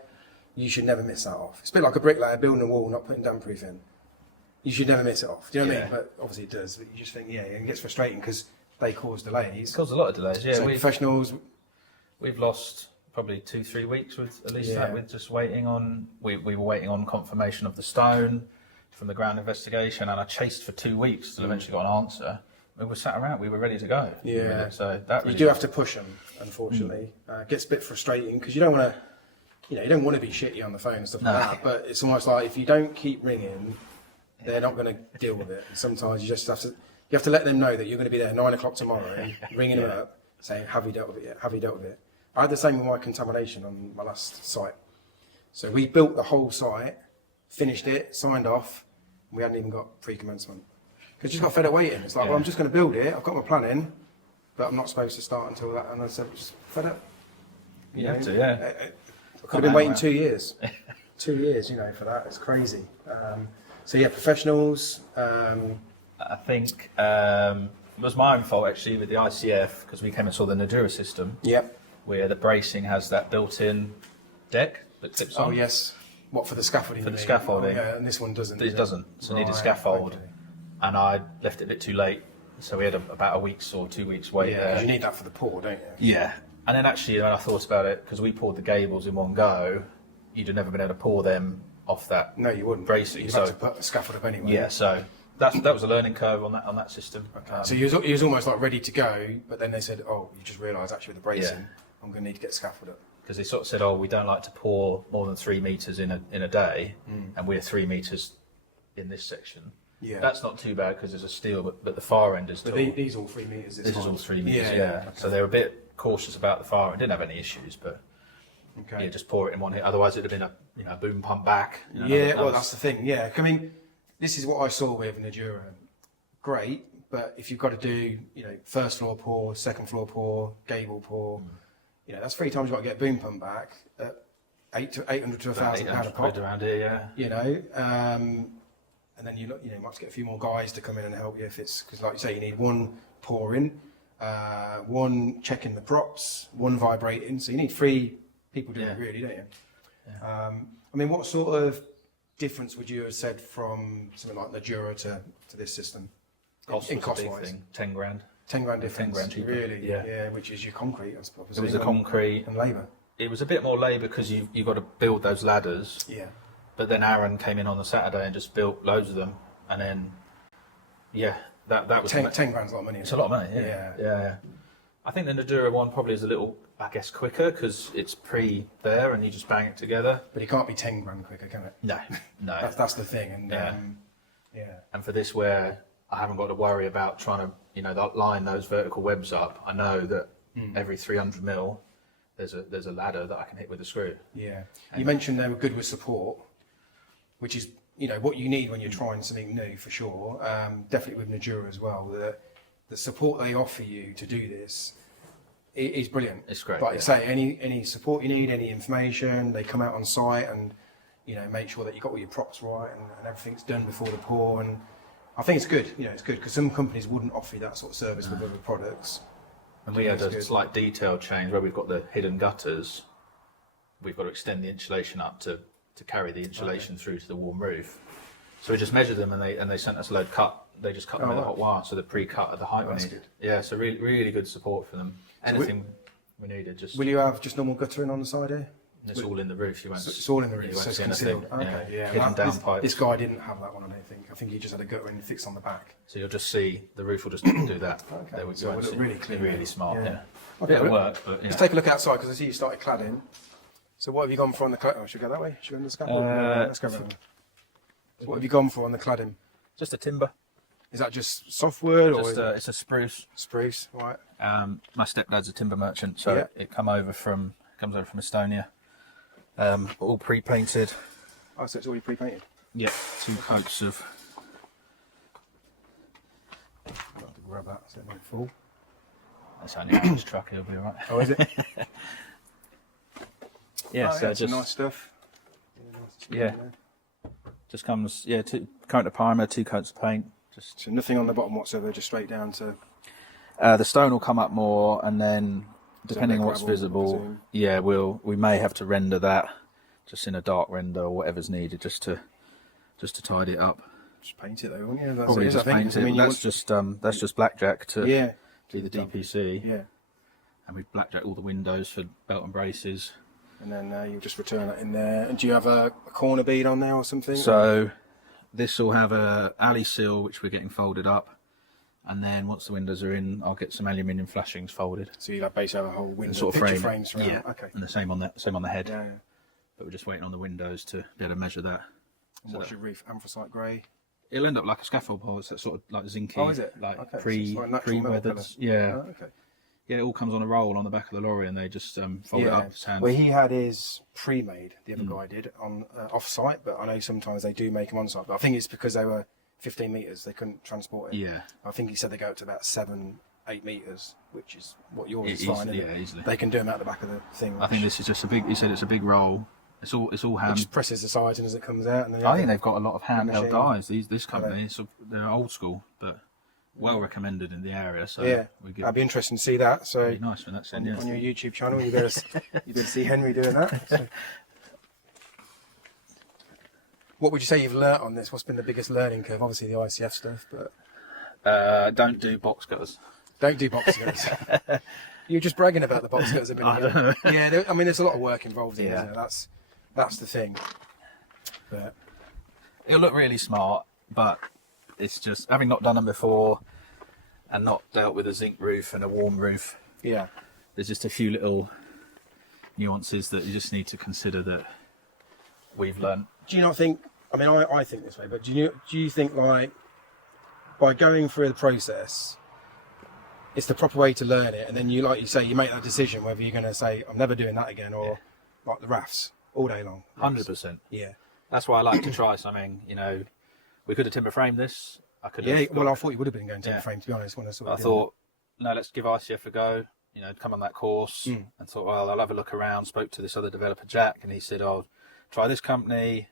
you should never miss that off. It's a bit like a bricklayer building a wall, not putting damp-proof in. You should never miss it off. Do you know what I mean? But obviously it does. But you just think, yeah, it gets frustrating because they cause delays. It caused a lot of delays, yeah. So professionals... We've lost probably 2-3 weeks with at least that, with just waiting on... We were waiting on confirmation of the stone from the ground investigation, and I chased for 2 weeks till eventually got an answer. We were sat around, we were ready to go. Yeah. So that really... You do have to push them, unfortunately. It gets a bit frustrating because you don't want to... You know, you don't want to be shitty on the phone and stuff like that, but it's almost like if you don't keep ringing, they're not going to deal with it. And sometimes you just have to let them know that you're going to be there at 9 o'clock tomorrow, ringing them up, saying, have you dealt with it yet? Have you dealt with it? I had the same with my contamination on my last site. So we built the whole site, finished it, signed off, and we hadn't even got pre-commencement. Because you just got fed up waiting. It's like, well, I'm just going to build it, I've got my plan in, but I'm not supposed to start until that. And I said, just fed up. You have to, yeah. I could have been waiting 2 years. 2 years, you know, for that. It's crazy. So yeah, professionals. I think it was my own fault actually with the ICF, because we came and saw the Nadura system. Yep. Where the bracing has that built-in deck that clips on. Oh yes. What, for the scaffolding? For the scaffolding. Oh, yeah, and this one doesn't. It doesn't. So it needed scaffold, and I left it a bit too late. So we had about a week's or 2 weeks wait there. You need that for the pour, don't you? Yeah. And then actually, when I thought about it, because we poured the gables in one go, you'd have never been able to pour them off that. No, you wouldn't. Bracing. You'd So have to put the scaffold up anyway. yeah. So that was a learning curve on that system. Okay. So you was almost like ready to go, but then they said, "Oh, you just realised actually with the bracing, I'm going to need to get scaffold up." Because they sort of said, "Oh, we don't like to pour more than 3 meters in a day, and we're 3 meters in this section." Yeah. That's not too bad because there's a steel, but the far end is tall. But these all 3 meters. This is all 3 meters. Yeah. Yeah. So they were a bit cautious about the fire. It didn't have any issues, but Okay. yeah, just pour it in one hit. Otherwise, it'd have been a boom pump back. You know, Yeah, well, that's the thing. Yeah, I mean, this is what I saw with Nadura. Great, but if you've got to do, first floor pour, second floor pour, gable pour, that's 3 times you've got to get boom pump back at 800 to 1,000 pound a pop. Around here, yeah. And then you might have to get a few more guys to come in and help you if it's because, like you say, you need one pouring, one checking the props, one vibrating. So you need 3 people doing it, really, don't you? Yeah. I mean, what sort of difference would you have said from something like Nadura to this system? Cost was a big thing. 10 grand. 10 grand difference. 10 grand cheaper. Really? Yeah. Which is your concrete, I suppose. It was the concrete and labour. It was a bit more labour because you got to build those ladders. Yeah. But then Aaron came in on the Saturday and just built loads of them, and then that was 10 grand's a lot of money. It's a lot of money. Yeah. I think the Nadura one probably is a little, I guess, quicker because it's there and you just bang it together. But it can't be 10 grand quicker, can it? No. That's the thing. And And for this, where I haven't got to worry about trying to line those vertical webs up, I know that every 300 mil there's a ladder that I can hit with a screw. Yeah. You mentioned they were good with support, which is what you need when you're trying something new for sure. Definitely with Nadura as well. The support they offer you to do this is brilliant. It's great. Like you say, any support you need, any information, they come out on site and make sure that you got all your props right and everything's done before the pour. And I think it's good. It's good because some companies wouldn't offer you that sort of service with other products. And we had a slight detail change where we've got the hidden gutters. We've got to extend the insulation up to carry the insulation through to the warm roof. So we just measured them and they sent us a load cut. They just cut them with a hot wire, so they're pre-cut at the height we need. Good. Yeah, so really, really good support for them. Anything we needed, just... Will you have just normal guttering on the side here? It's all in the roof. It's all in the roof, so it's concealed. Okay, yeah. Hidden down pipes. This guy didn't have that one, I don't think. I think he just had a guttering fixed on the back. So you'll just see, the roof will just do that. Okay, There we so go. it'll look really clean. Really smart, yeah. Okay, Bit of work, but yeah. Let's take a look outside because I see you started cladding. So what have you gone for on the cladding? Oh, should we go that way? Should we go on the scaffold? Let's go for it. So what have you gone for on the cladding? Just a timber. Is that just softwood or It's a spruce. spruce? Right. My stepdad's a timber merchant, so it comes over from Estonia. All pre-painted. Oh, so it's already pre-painted? Yeah, 2 coats of... I'll have to grab that so it won't fall. That's only Aaron's truck, he'll be alright. Oh, is it? Yeah, Oh, so yeah, just nice stuff. Yeah. Just comes, two coat of primer, 2 coats of paint. Just So nothing on the bottom whatsoever, just straight down to. the stone will come up more, and then depending on what's gravel, I visible, presume. we may have to render that just in a dark render or whatever's needed, just to tidy it up. Just paint it though, won't you? That's Probably it, just I think. paint it. I mean, That's just blackjack to do the done. DPC. Yeah. And we blackjack all the windows for belt and braces. And then you'll just return that in there. And do you have a corner bead on there or something? So this will have a alley seal which we're getting folded up, and then once the windows are in, I'll get some aluminium flashings folded. So you'll basically have a whole window sort of picture frame frames it. around. Okay. And the same on the head. Yeah. But we're just waiting on the windows to be able to measure that. And what's your roof? Anthracite grey. It'll end up like a scaffold pole. It's that sort of like zinky, Oh, is it? like Okay, so pre it's like natural metal weathered. colour. Yeah. Oh, okay. Yeah, it all comes on a roll on the back of the lorry, and they just fold it up. It's hand. Well, he had his pre-made. The other guy did on off-site, but I know sometimes they do make them on-site. But I think it's because they were 15 metres. They couldn't transport it. Yeah. I think he said they go up to about 7-8 metres, which is what yours is Easily, fine. Isn't it? yeah, easily. They can do them out the back of the thing. I think this is just a big. He said it's a big roll. It's all It hand. just presses the sides and as it comes out. And then I think they've got a lot of handheld machine. dies. This company, so they're old school, but well recommended in the area. So Yeah, we get that'd be interesting to see that. So really nice when that's in. Yeah. on your YouTube channel, you better see Henry doing that. So. What would you say you've learnt on this? What's been the biggest learning curve? Obviously the ICF stuff, but Don't do box cutters. don't do box cutters. You're just bragging about the box cutters a bit. Yeah, I mean, there's a lot of work involved in it. Isn't there? That's the thing. But It'll look really smart, but it's just having not done them before and not dealt with a zinc roof and a warm roof. yeah, There's just a few little nuances that you just need to consider that we've learnt. do you not think? I mean, I think this way, but do you think like by going through the process, it's the proper way to learn it, and then you, like you say, you make that decision whether you're going to say I'm never doing that again, or like the rafts all day long. 100%. Yeah. That's why I like to try something. We could have timber framed this. I could have. Yeah. Well, I thought you would have been going to the Yeah. frame, to be honest. When I saw I it. thought, no, let's give ICF a go. Come on that course, and thought, well, I'll have a look around. Spoke to this other developer, Jack, and he said, "I'll try this company.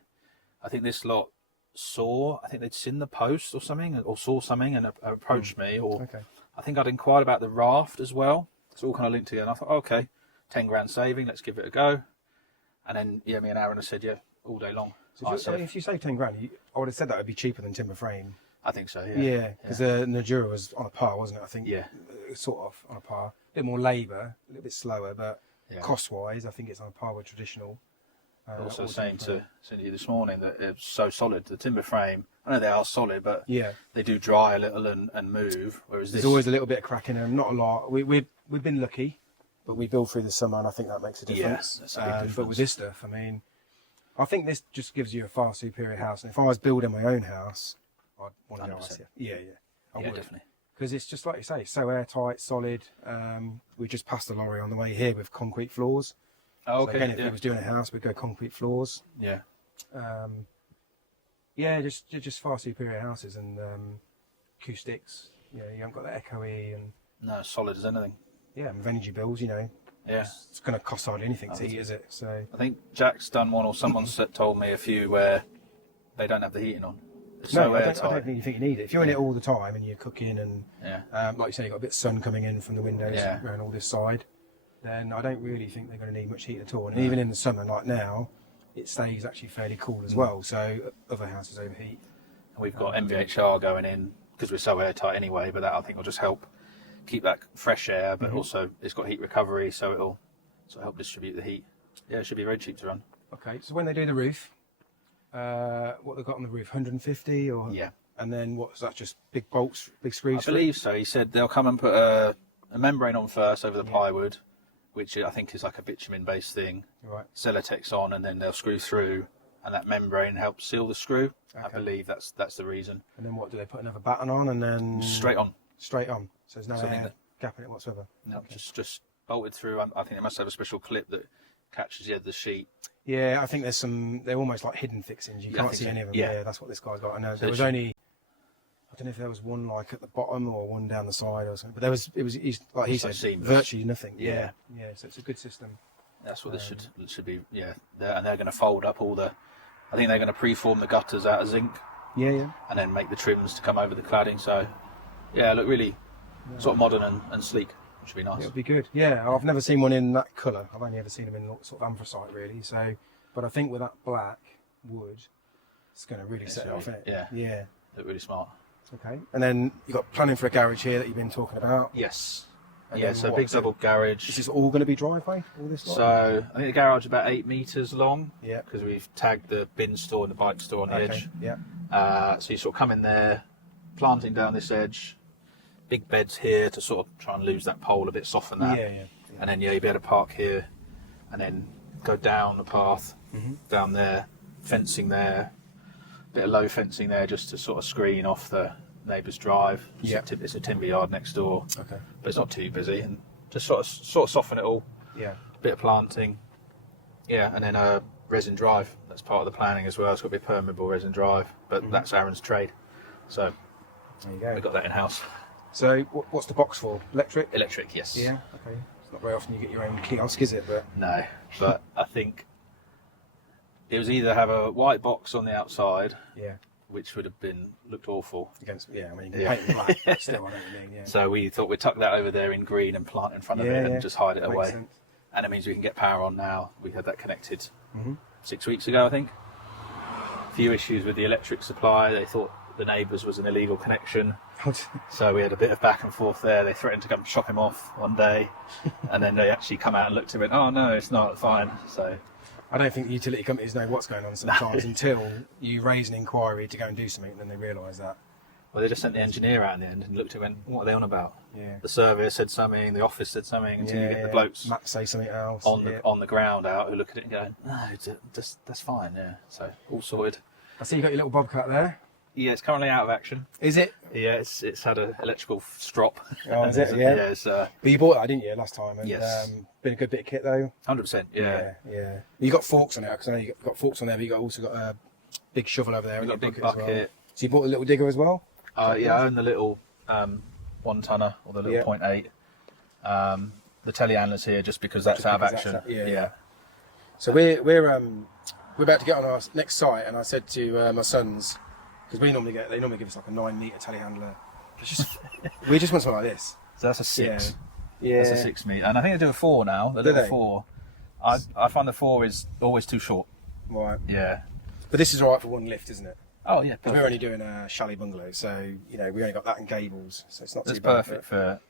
I think this lot I think they'd seen the post or something, or saw something, and approached me. Or Okay. I think I'd inquired about the raft as well. It's all kind of linked together. And I thought, okay, 10 grand saving. Let's give it a go. And then, me and Aaron have said, all day long. So if you save 10 grand, I would have said that would be cheaper than timber frame. I think so. Yeah, because the Najura was on a par, wasn't it? I think. Yeah. Sort of on a par. A bit more labour, a little bit slower, but Yeah. cost-wise, I think it's on a par with traditional. Also or saying timber to Cindy this morning that it's so solid. The timber frame, I know they are solid, but frame. Yeah. they do dry a little and move. Whereas There's this, always a little bit of crack in them, not a lot. We've been lucky, but we build through the summer, and I think that makes a difference. that's a big difference. But with this stuff, I mean, I think this just gives you a far superior house. And if I was building my own house, I'd want to go 100%. ICF. Yeah, I would. definitely. Because it's just like you say, so airtight, solid. We just passed the lorry on the way here with concrete floors. Oh, So okay. again, if we was doing a house, we'd go concrete floors. Yeah. Just far superior houses and acoustics. You haven't got that echoey and No, solid as anything. with energy bills. Yeah. It's going to cost hardly anything to heat, is it? So I think Jack's done one, or someone told me a few where they don't have the heating on. It's no, so I airtight. don't think you need it. If you're in it all the time and you're cooking and Yeah. like you say, you've got a bit of sun coming in from the windows Yeah. around all this side, then I don't really think they're going to need much heat at all. And even in the summer, like now, it stays actually fairly cool as well. So other houses overheat. And we've got MVHR going in because we're so airtight anyway, but that I think will just help keep that fresh air, but also it's got heat recovery, so it'll help distribute the heat. Yeah, it should be very cheap to run. Okay, so when they do the roof, what they've got on the roof, 150 or? Yeah. And then what's that, just big bolts, big screws? I believe so. He said they'll come and put a membrane on first over the plywood, which I think is like a bitumen-based thing. Right. Celotex on, and then they'll screw through, and that membrane helps seal the screw. I Okay. believe that's the reason. And then what, do they put another batten on and then? Straight on. Straight on. So there's no Something air that- gap in it whatsoever? No, Okay. just bolted through. I think they must have a special clip that catches the edge of the sheet. Yeah, I think they're almost like hidden fixings. You Yeah, I can't think see so. any of them. Yeah. Yeah, that's what this guy's got. I know So there it was should- only I don't know if there was one like at the bottom or one down the side or something, but it was like he said, Seamless. virtually nothing. Yeah. Yeah. So it's a good system. That's what this should be. Yeah, and they're going to fold up all the. I think they're going to preform the gutters out of zinc. Yeah. And then make the trims to come over the cladding. So, yeah, look really sort of modern and sleek, which would be nice. It would be good. Yeah, I've never seen one in that colour. I've only ever seen them in sort of anthracite, really. So, but I think with that black wood, it's going to really set it off. Yeah. Look really smart. Okay. And then you've got planning for a garage here that you've been talking about. Yes. And Yeah, then so what, big double garage. Is this all going to be driveway? All this lot? So I think the garage is about 8 metres long. Yeah. Because we've tagged the bin store and the bike store on the edge. Yeah. So you sort of come in there, planting down this edge, big beds here to sort of try and lose that pole a bit, soften that. Yeah. And then you'll be able to park here and then go down the path, down there, fencing there, bit of low fencing there just to sort of screen off the neighbour's drive. It's a timber yard next door, Okay. but it's not too busy, and just sort of soften it all. Yeah. Bit of planting, and then a resin drive. That's part of the planning as well. It's got to be a permeable resin drive, but that's Aaron's trade, so There you go. we've got that in house. So what's the box for? Electric? Electric, yes. Yeah. Okay. It's not very often you get your own kiosk, is it? But No, but I think it was either have a white box on the outside, yeah. which would have looked awful. Against I mean, you can paint it black, but still, I know what you mean. Yeah. So we thought we'd tuck that over there in green and plant in front of it and just hide it Makes away. sense. And it means we can get power on now. We had that connected 6 weeks ago, I think. A few issues with the electric supply. They thought the neighbours was an illegal connection. So we had a bit of back and forth there. They threatened to come chop him off one day. And then they actually come out and looked at it and went, oh no, it's not, fine. So I don't think the utility companies know what's going on sometimes until you raise an inquiry to go and do something, and then they realise that. well, they just sent the engineer out in the end and looked at it and went, what are they on about? Yeah. The surveyor said something, the office said something, until you get the blokes Matt say something else. on the ground out who look at it and go, no, that's fine, yeah. So all sorted. I see you got your little bobcat there. Yeah, it's currently out of action. Is it? Yeah, it's had an electrical strop. Oh, is it? Yeah. Yeah, it's But you bought that, didn't you, last time? And, Yes. Been a good bit of kit though. 100%. Yeah. Yeah. You got forks on it, because I know you got forks on there, but you also got a big shovel over there. We've and got a big as well. bucket. So you bought a little digger as well? Yeah, I own the little 1 tonner or the little 0.8. The telehandler's here just because that's out of action. Yeah. So we're about to get on our next site, and I said to my sons, because they normally give us like a 9 metre telehandler. We just want something like this. So that's a 6. Yeah. That's a 6 metre. And I think they do a 4 now. The little 4. I find the 4 is always too short. Right. Yeah. But this is all right for one lift, isn't it? Oh yeah. Because we're only doing a chalet bungalow, so we only got that and gables, so it's not That's too bad. perfect for.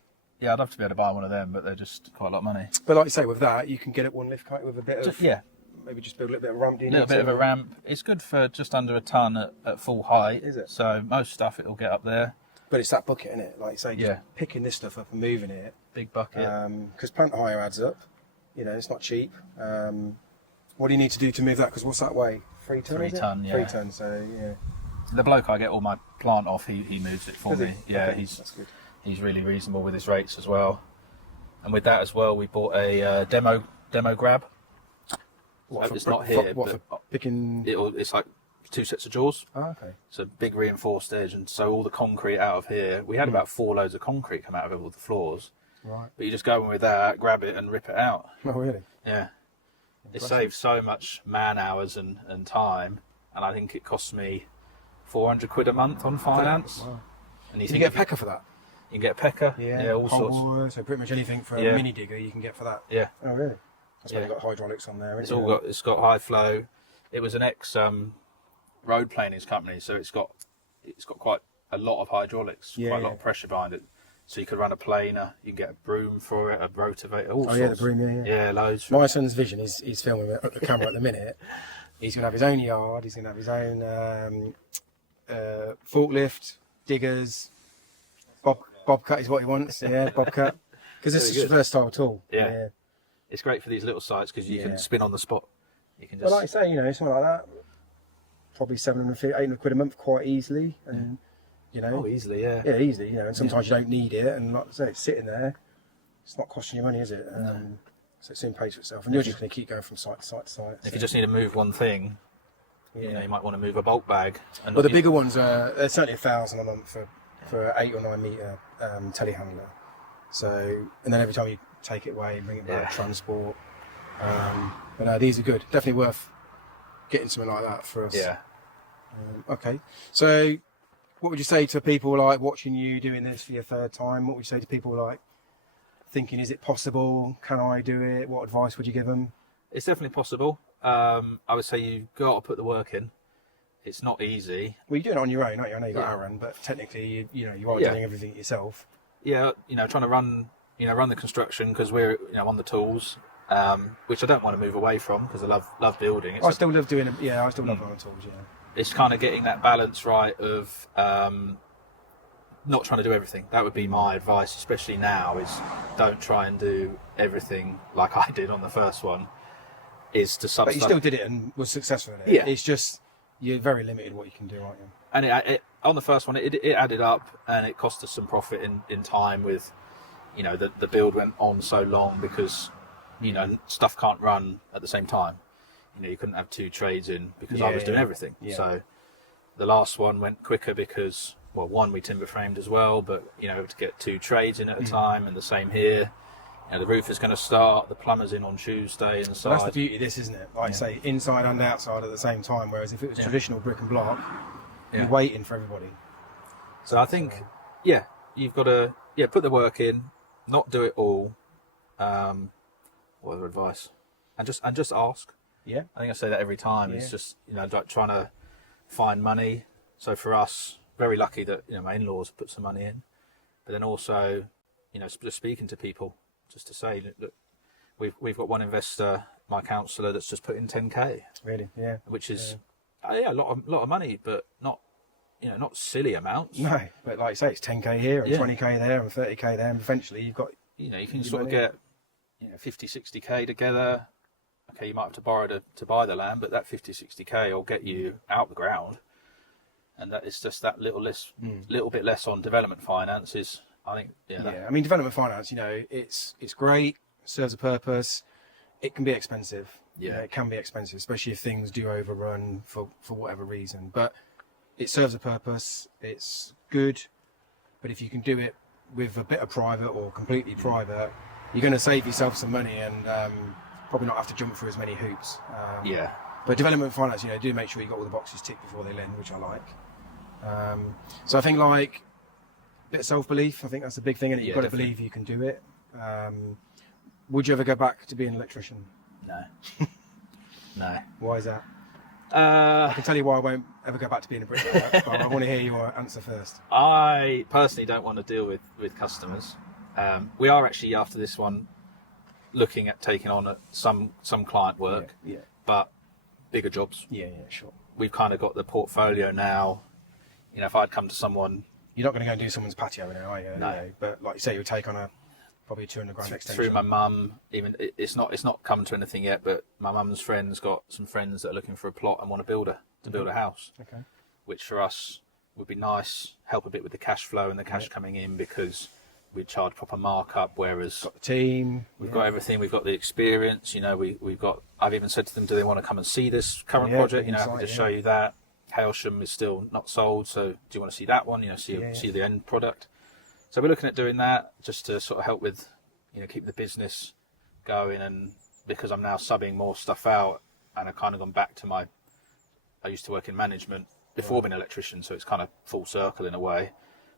Yeah, I'd love to be able to buy one of them, but they're just quite a lot of money. But like you say, with that, you can get it one lift, can't you, with a bit of maybe just build a little bit of ramp. A little bit of a ramp. It's good for just under a ton at full height. Is it? So most stuff it'll get up there. But it's that bucket, isn't it? Like you say, just picking this stuff up and moving it. Big bucket. Because plant hire adds up. It's not cheap. What do you need to do to move that? Because what's that weigh? 3 ton? 3 ton, yeah. 3 ton. So yeah. The bloke I get all my plant off, he moves it for Does me. he? Yeah, Okay, that's good. he's really reasonable with his rates as well. And with that as well, we bought a demo grab. It's not here, For picking? It's like 2 sets of jaws. Oh, okay. So big reinforced edge, and so all the concrete out of here. We had about 4 loads of concrete come out of it with the floors. Right. But you just go in with that, grab it, and rip it out. Oh, really? Yeah. It Impressive. saves so much man hours and time, and I think it costs me 400 quid a month on finance. Wow. And You can get a pecker for that? You can get a pecker, all sorts. So pretty much anything for a mini digger you can get for that? Yeah. Oh, really? That's why you've got hydraulics on there. It's got high flow. It was an ex road planings company, so it's got quite a lot of hydraulics, quite a lot of pressure behind it. So you could run a planer, you can get a broom for it, a rotavator, all sorts. Yeah, the broom, yeah. Yeah, loads. My son's vision, he's filming the camera at the minute. He's going to have his own yard, he's going to have his own forklift, diggers, bobcat is what he wants, bobcat. Because it's such a versatile tool. Yeah. It's great for these little sites because you can spin on the spot. You can just... Well, like I say, something like that, probably 750, 800 quid a month quite easily. And, Oh, easily, yeah. Yeah, easily, and sometimes you don't need it, and like I say, it's sitting there, it's not costing you money, is it? So it soon pays for itself, and you're just going to keep going from site to site to site. If you just need to move one thing, You know, you might want to move a bulk bag. And Well, the bigger ones are they're certainly £1,000 a month for an 8 or 9 metre telehandler. So, and then every time you take it away, bring it back, transport. But no, these are good. Definitely worth getting something like that for us. Yeah. Okay. So, what would you say to people like watching you doing this for your third time? What would you say to people like thinking, is it possible? Can I do it? What advice would you give them? It's definitely possible. I would say you've got to put the work in. It's not easy. Well, you're doing it on your own, aren't you? I know you've got Aaron, but technically, you are doing everything yourself. Yeah, trying to run the construction because we're on the tools, which I don't want to move away from because I love building. I still love doing it. Yeah, I still love running tools. Yeah. It's kind of getting that balance right of not trying to do everything. That would be my advice, especially now, is don't try and do everything like I did on the first one. Is to some. But you still did it and was successful in it. Yeah. It's just you're very limited what you can do, aren't you? And it on the first one, it added up and it cost us some profit in time with, the build went on so long because, stuff can't run at the same time. You couldn't have 2 trades in because I was doing everything. Yeah. So the last one went quicker because, well, one, we timber framed as well, but, to get 2 trades in at a time, and the same here. The roof is going to start, the plumber's in on Tuesday inside. Well, that's the beauty of this, isn't it? Like I say, inside and outside at the same time, whereas if it was traditional brick and block, you're waiting for everybody. So I think, you've got to put the work in, not do it all. What other advice? And just ask. Yeah. I think I say that every time. Yeah. It's just, like trying to find money. So for us, very lucky that, my in-laws put some money in. But then also, just speaking to people, just to say, look, we've got one investor, my counsellor, that's just put in 10k. Really? Yeah. Which is, a lot of money, but not, not silly amounts. No, but like you say, it's 10k here and 20k there and 30k there, and eventually you've got, you can sort of get, 50, 60k together. Okay, you might have to borrow to buy the land, but that 50, 60k will get you out the ground. And that is just that little bit less on development finances. I think, I mean, development finance, it's great, serves a purpose. It can be expensive. Yeah, it can be expensive, especially if things do overrun for whatever reason. But it serves a purpose. It's good. But if you can do it with a bit of private or completely private, you're going to save yourself some money and probably not have to jump through as many hoops. But development finance, do make sure you got all the boxes ticked before they lend, which I like. So I think like. Bit of self-belief, I think that's a big thing, and you've got to believe you can do it. Would you ever go back to being an electrician? No. No. Why is that? I can tell you why I won't ever go back to being a bricklayer, but I want to hear your answer first. I personally don't want to deal with customers. We are actually, after this one, looking at taking on some client work, but bigger jobs. Yeah, sure. We've kind of got the portfolio now. If I'd come to someone... You're not going to go and do someone's patio now, are you? No. But like you say, you'll take on probably 200 grand extension. Through my mum, even it's not come to anything yet, but my mum's friends got some friends that are looking for a plot and want to build a house. Okay. Which for us would be nice, help a bit with the cash flow and the cash coming in, because we charge proper markup, whereas got the team, we've got everything, we've got the experience, we've got, I've even said to them, do they want to come and see this current project? I can just show you that. Hailsham is still not sold, so do you want to see that one? See the end product. So we're looking at doing that just to sort of help with, keep the business going. And because I'm now subbing more stuff out, and I've kind of gone back to I used to work in management before being an electrician, so it's kind of full circle in a way.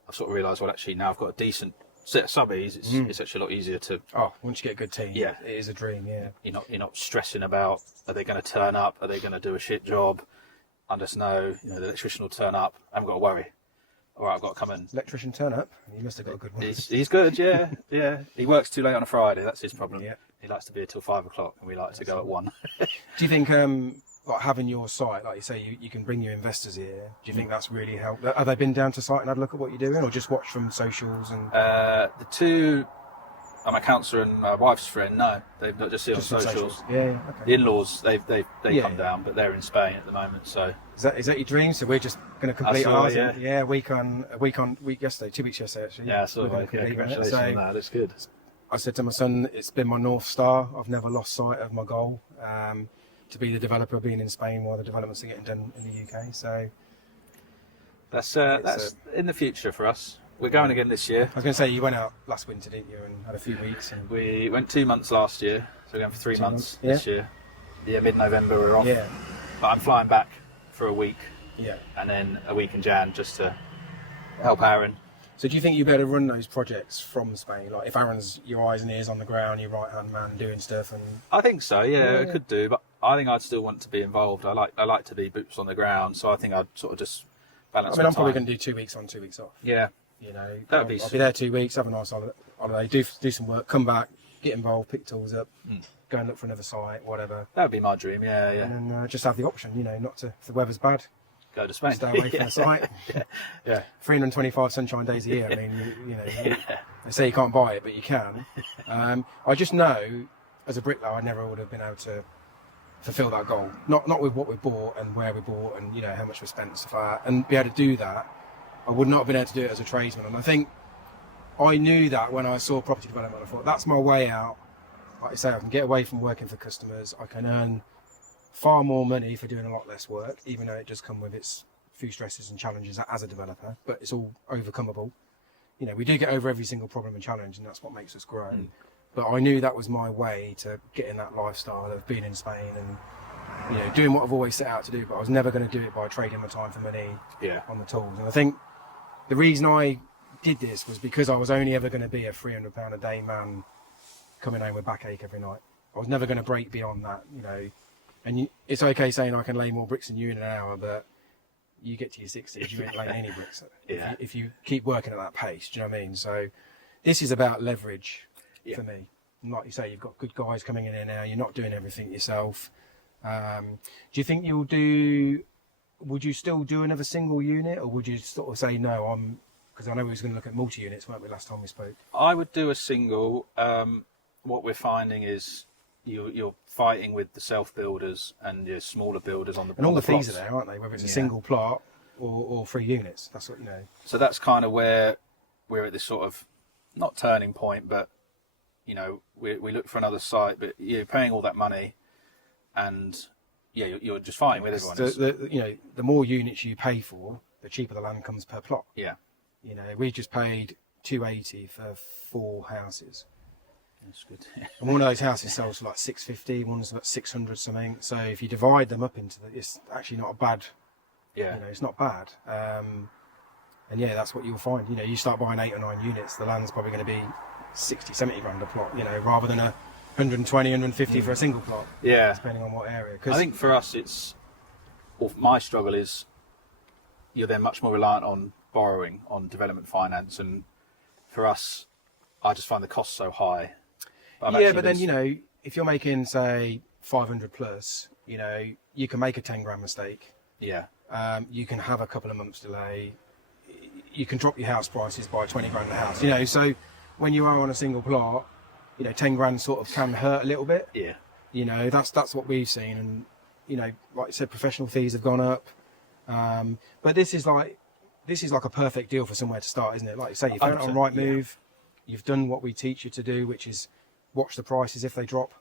I've sort of realised, well, actually now I've got a decent set of subbies. It's actually a lot easier to. Oh, once you get a good team, it is a dream. Yeah, you're not stressing about, are they going to turn up? Are they going to do a shit job? I just know, the electrician will turn up. I haven't got to worry. All right, I've got to come in. Electrician turn up? You must have got a good one. He's good, yeah. He works too late on a Friday. That's his problem. Yeah. He likes to be here till 5 o'clock, and we like to go at 1. Do you think, like having your site, like you say, you can bring your investors here? Do you think that's really helped? Have they been down to site and had a look at what you're doing, or just watch from socials? And the two. My counsellor and my wife's friend, no, they've not just seen on socials. Yeah, okay. The in-laws, they come down, but they're in Spain at the moment. So is that your dream? So we're just going to complete ours. A week yesterday, 2 weeks yesterday actually. Yeah, so congratulations on that. That's good. I said to my son, it's been my North Star. I've never lost sight of my goal. to be the developer being in Spain while the developments are getting done in the UK. So that's in the future for us. We're going again this year. I was going to say, you went out last winter, didn't you, and had a few weeks? And We went 2 months last year, so we're going for 3 months this year. Yeah, mid-November we're off. Yeah. But I'm flying back for a week, Yeah. and then a week in Jan just to help Aaron. So do you think you better run those projects from Spain? Like if Aaron's your eyes and ears on the ground, your right-hand man doing stuff, and I think so, yeah, I could do, but I think I'd still want to be involved. I like to be boots on the ground, so I think I'd sort of just balance. I mean, my I'm probably time. going to do 2 weeks on, 2 weeks off. Yeah, You know, That'd be I'll be there 2 weeks, have a nice holiday, do some work, come back, get involved, pick tools up, go and look for another site, whatever. that would be my dream. Yeah, yeah. And then just have the option, you know, not to, if the weather's bad, Go to Spain. stay away from the site. Yeah. 325 sunshine days a year. I mean, you know, they say you can't buy it, but you can. I just know, as a bricklayer, I never would have been able to fulfil that goal. Not with what we bought and where we bought and, you know, how much we spent and stuff like that. And be able to do that, I would not have been able to do it as a tradesman. And I think I knew that when I saw property development. I thought, that's my way out. Like I say, I can get away from working for customers. I can earn far more money for doing a lot less work, even though it does come with its few stresses and challenges as a developer, but it's all overcomeable. You know, we do get over every single problem and challenge, and that's what makes us grow. But I knew that was my way to get in that lifestyle of being in Spain and, you know, doing what I've always set out to do, but I was never going to do it by trading my time for money on the tools. And I think the reason I did this was because I was only ever going to be a £300 a day man coming home with backache every night. I was never going to break beyond that, you know. And it's okay saying I can lay more bricks than you in an hour, but you get to your 60s, you ain't laying any bricks if you keep working at that pace. Do you know what I mean? So this is about leverage for me. And like you say, you've got good guys coming in here now. You're not doing everything yourself. Do you think would you still do another single unit, or would you sort of say, no, because I know we was going to look at multi-units, weren't we, last time we spoke? I would do a single. What we're finding is you're fighting with the self-builders and your smaller builders on the And all the fees plots. are there, aren't they? Whether it's a single plot or 3 units. That's what, you know. So that's kind of where we're at this sort of, not turning point, but, you know, we look for another site, but you're paying all that money and, yeah, you're just fighting with everyone. You know, the more units you pay for, the cheaper the land comes per plot. Yeah. You know, we just paid $280 for 4 houses. That's good. And one of those houses sells for like $650, one's about 600 something. So if you divide them up into it's actually not a bad. Yeah. You know, it's not bad. And yeah, that's what you'll find. You know, you start buying 8 or 9 units, the land's probably going to be 60, 70 grand a plot. You know, rather than 120, 150 for a single plot. Yeah. Depending on what area. I think for us, my struggle is you're then much more reliant on borrowing, on development finance, and for us, I just find the cost so high. But then, you know, if you're making, say, 500 plus, you know, you can make a 10 grand mistake. Yeah. You can have a couple of months delay. You can drop your house prices by 20 grand a house. You know, so when you are on a single plot, you know, 10 grand sort of can hurt a little bit. Yeah. You know, that's what we've seen. And, you know, like I said, professional fees have gone up. But this is like a perfect deal for somewhere to start, isn't it? Like you say, you found it on Rightmove. You've done what we teach you to do, which is watch the prices. If they drop,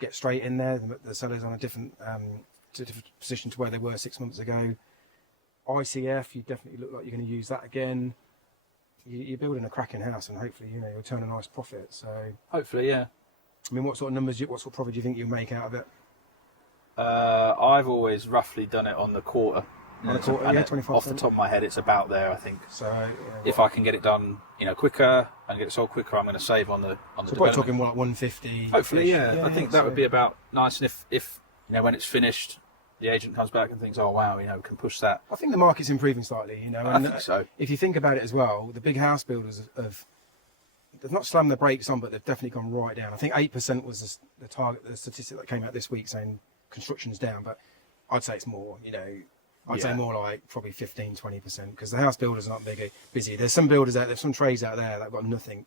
get straight in there. The seller's on a different position to where they were 6 months ago. ICF, you definitely look like you're going to use that again. You're building a cracking house, and hopefully, you know, you'll turn a nice profit. So hopefully, yeah. I mean, what sort of numbers, what sort of profit do you think you'll make out of it? I've always roughly done it on the quarter. On the quarter, yeah, 25%. Off the top of my head, it's about there, I think. So yeah, if I can get it done, you know, quicker and get it sold quicker, I'm going to save on the so probably development. talking more like 150. Hopefully, yeah. I think that would be about nice. And if you know, when it's finished, the agent comes back and thinks, oh wow, you know, we can push that. I think the market's improving slightly, you know. I think so. If you think about it as well, the big house builders they've not slammed the brakes on, but they've definitely gone right down. I think 8% was the target, the statistic that came out this week saying construction's down, but I'd say it's more, you know. I'd say more like probably 15, 20%, because the house builders are not busy. There's some builders out there, some trades out there that've got nothing.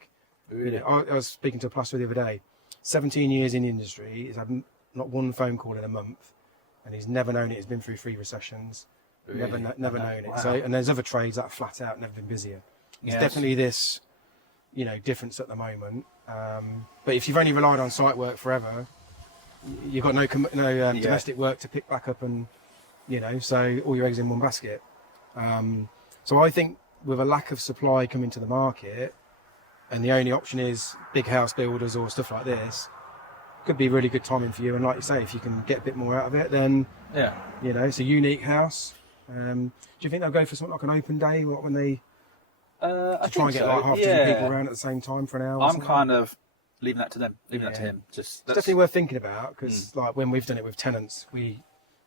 Really? You know, I was speaking to a plasterer the other day, 17 years in the industry, he's had not one phone call in a month, and he's never known it. He's been through 3 recessions, Really? never known it. Wow. So, and there's other trades that are flat out, never been busier. There's definitely this, you know, difference at the moment. But if you've only relied on site work forever, you've got no domestic work to pick back up, and so all your eggs in one basket. So I think with a lack of supply coming to the market, and the only option is big house builders or stuff like this, could be really good timing for you. And like you say, if you can get a bit more out of it, then it's a unique house. Do you think they'll go for something like an open day, when they to try and get like half a dozen people around at the same time for an hour? I'm kind of leaving that to them, leaving that to him. It's definitely worth thinking about, because like when we've done it with tenants, we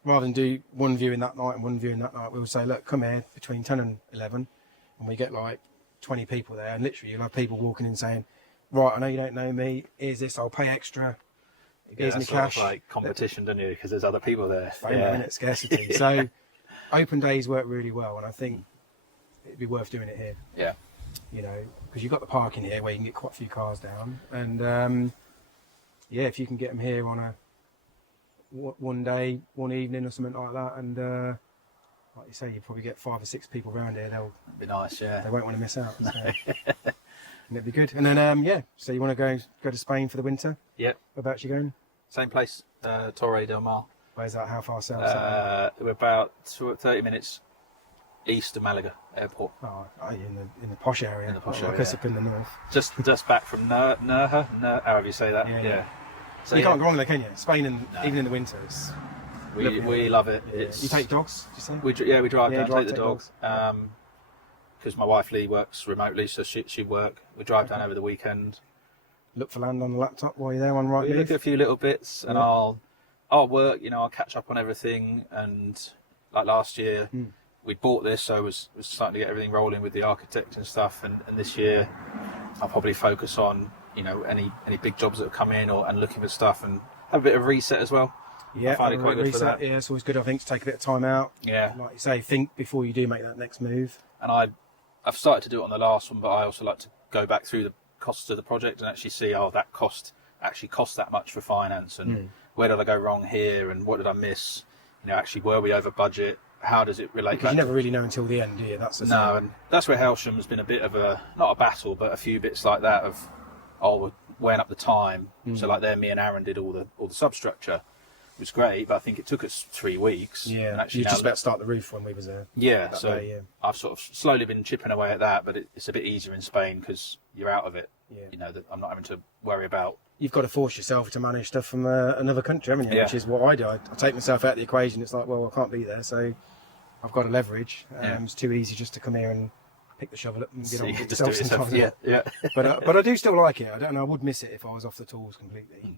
rather than do one viewing that night and one viewing that night, we'll say, look, come here between 10 and 11, and we get like 20 people there, and literally you'll have people walking in saying, right, I know you don't know me, here's this, I'll pay extra, here's me cash. Sort of like competition, don't you? Because there's other people there. Minute scarcity. So open days work really well, and I think it'd be worth doing it here. Yeah. Because you've got the parking here where you can get quite a few cars down, and if you can get them here on a one day, one evening or something like that, and like you say, you probably get 5 or 6 people around here. That'd be nice, yeah. They won't want to miss out. So. And it'd be good. And then so you want to go to Spain for the winter? Yep. Whereabouts you going? Same place, Torre del Mar. Where's that? How far south? We're about 30 minutes east of Malaga Airport. Oh, in the posh area. In the posh area. Like up in the north. Just back from Nerja, however you say that. Yeah. So you can't go wrong there, can you? Spain, even in the winter, we love it. You take dogs? Did you say? We drive down, take the dogs. Because my wife Lee works remotely, so she work. We drive down over the weekend. Look for land on the laptop while you're there on right. We look at a few little bits, and I'll work. I'll catch up on everything. And like last year, we bought this, so I was starting to get everything rolling with the architect and stuff. And this year, I'll probably focus on any big jobs that have come in, and looking for stuff, and have a bit of reset as well. Yeah, I find it quite good for that. Yeah, it's always good, I think, to take a bit of time out. Yeah, like you say, think before you do make that next move. And I've started to do it on the last one, but I also like to go back through the costs of the project and actually see, that cost actually cost that much for finance, and where did I go wrong here, and what did I miss? Actually, were we over budget? How does it relate? Because you never really know until the end, do you? That's the thing. And that's where Hailsham has been a bit of not a battle, but a few bits like that of, we're weighing up the time. So like there, me and Aaron did all the substructure. It was great, but I think it took us 3 weeks. Yeah, and actually you just about to start the roof when we was there. Yeah, so I've sort of slowly been chipping away at that, but it's a bit easier in Spain because you're out of it. Yeah. That I'm not having to worry about. You've got to force yourself to manage stuff from another country, haven't you? Yeah. Which is what I do. I take myself out of the equation. It's like, well, I can't be there, so I've got to leverage. It's too easy just to come here and pick the shovel up and get on with it yourself sometimes. Yeah. But I do still like it. I would miss it if I was off the tools completely.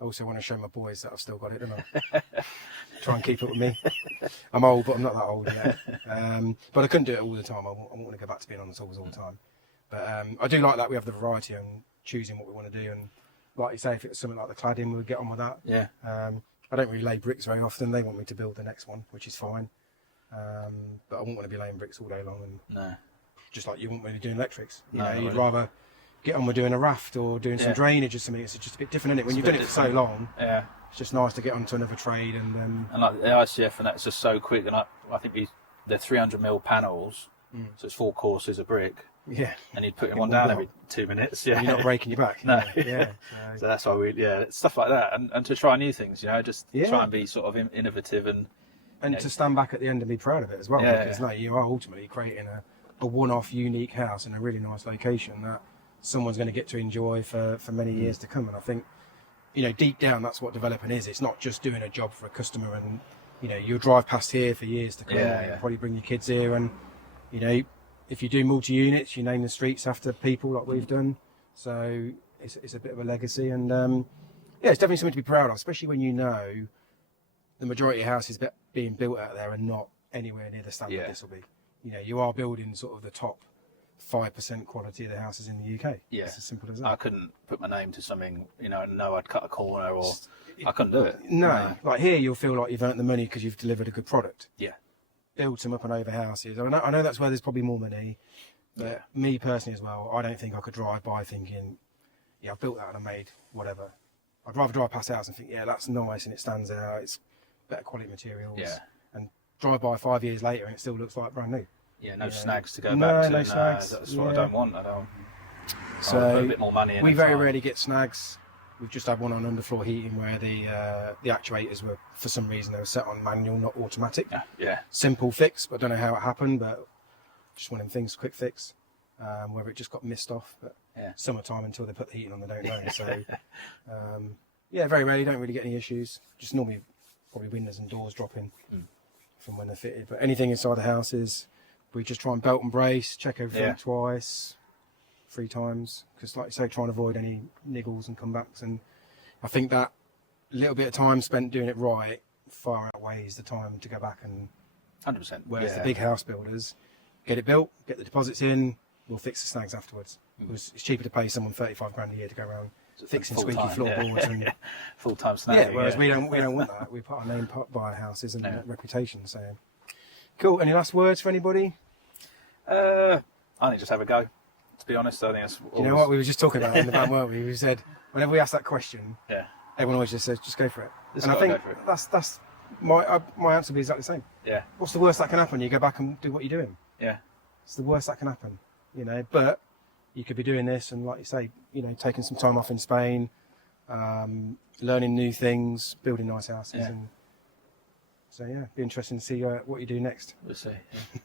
I also want to show my boys that I've still got it, don't I? Try and keep up with me. I'm old, but I'm not that old yet. But I couldn't do it all the time. I want to go back to being on the tools all the time. But I do like that we have the variety and choosing what we want to do. And like you say, if it's something like the cladding, we'll get on with that. Yeah. I don't really lay bricks very often. They want me to build the next one, which is fine. But I wouldn't want to be laying bricks all day long. And no. Just like you wouldn't want to be doing electrics. No, you'd rather get on with doing a raft or doing some drainage or something. It's just a bit different, isn't it? When you've done it for so long, it's just nice to get onto another trade. And like the ICF and that's just so quick. And I think they're 300mm panels, so it's 4 courses of brick. Yeah. And you'd put one down every 2 minutes. Yeah. You're not breaking your back. No. Yeah. So that's why it's stuff like that, and to try new things, just try and be sort of innovative and to stand back at the end and be proud of it as well. Because you are ultimately creating a one-off, unique house in a really nice location that someone's going to get to enjoy for many years to come. And I think, deep down, that's what developing is. It's not just doing a job for a customer and, you'll drive past here for years to come. You'll probably bring your kids here and, if you do multi-units, you name the streets after people like we've done. So it's a bit of a legacy. And, it's definitely something to be proud of, especially when the majority of houses being built out there are not anywhere near the standard this will be. You are building sort of the top 5% quality of the houses in the UK. Yeah. It's as simple as that. I couldn't put my name to something, and know I'd cut a corner or I couldn't do it. No. Like here, you'll feel like you've earned the money because you've delivered a good product. Yeah. Build some up and over houses. I know that's where there's probably more money. But me personally as well, I don't think I could drive by thinking, I've built that and I made whatever. I'd rather drive past the house and think, that's nice and it stands out. It's better quality materials. Yeah. And drive by 5 years later and it still looks like brand new. Yeah, no snags to go back to. No snags. That's what I don't want. I don't. So I'll put a bit more money in. We very rarely get snags. We've just had one on underfloor heating where the actuators were, for some reason, they were set on manual, not automatic. Yeah. Simple fix, but I don't know how it happened, but just one of them things, quick fix. Whether it just got missed off, but summertime until they put the heating on, they don't know. So, yeah, very rarely, don't really get any issues. Just normally probably windows and doors dropping from when they're fitted. But anything inside the houses, we just try and belt and brace, check everything twice, 3 times, because like you say, try and avoid any niggles and comebacks. And I think that little bit of time spent doing it right far outweighs the time to go back and 100%. whereas the big house builders get it built, get the deposits in, we'll fix the snags afterwards. It's cheaper to pay someone 35 grand a year to go around fixing squeaky floorboards and full-time snagging. yeah. Whereas we don't want that. We put our name by our houses and reputation. So cool. Any last words for anybody? I think just have a go. To be honest, I think that's. You know what we were just talking about in the van, weren't we? We said whenever we ask that question, everyone always just says, "Just go for it." And I think that's my answer would be exactly the same. Yeah. What's the worst that can happen? You go back and do what you're doing. Yeah. It's the worst that can happen, you know. But you could be doing this and, like you say, you know, taking some time off in Spain, learning new things, building nice houses, and so yeah, be interesting to see what you do next. We'll see. Yeah.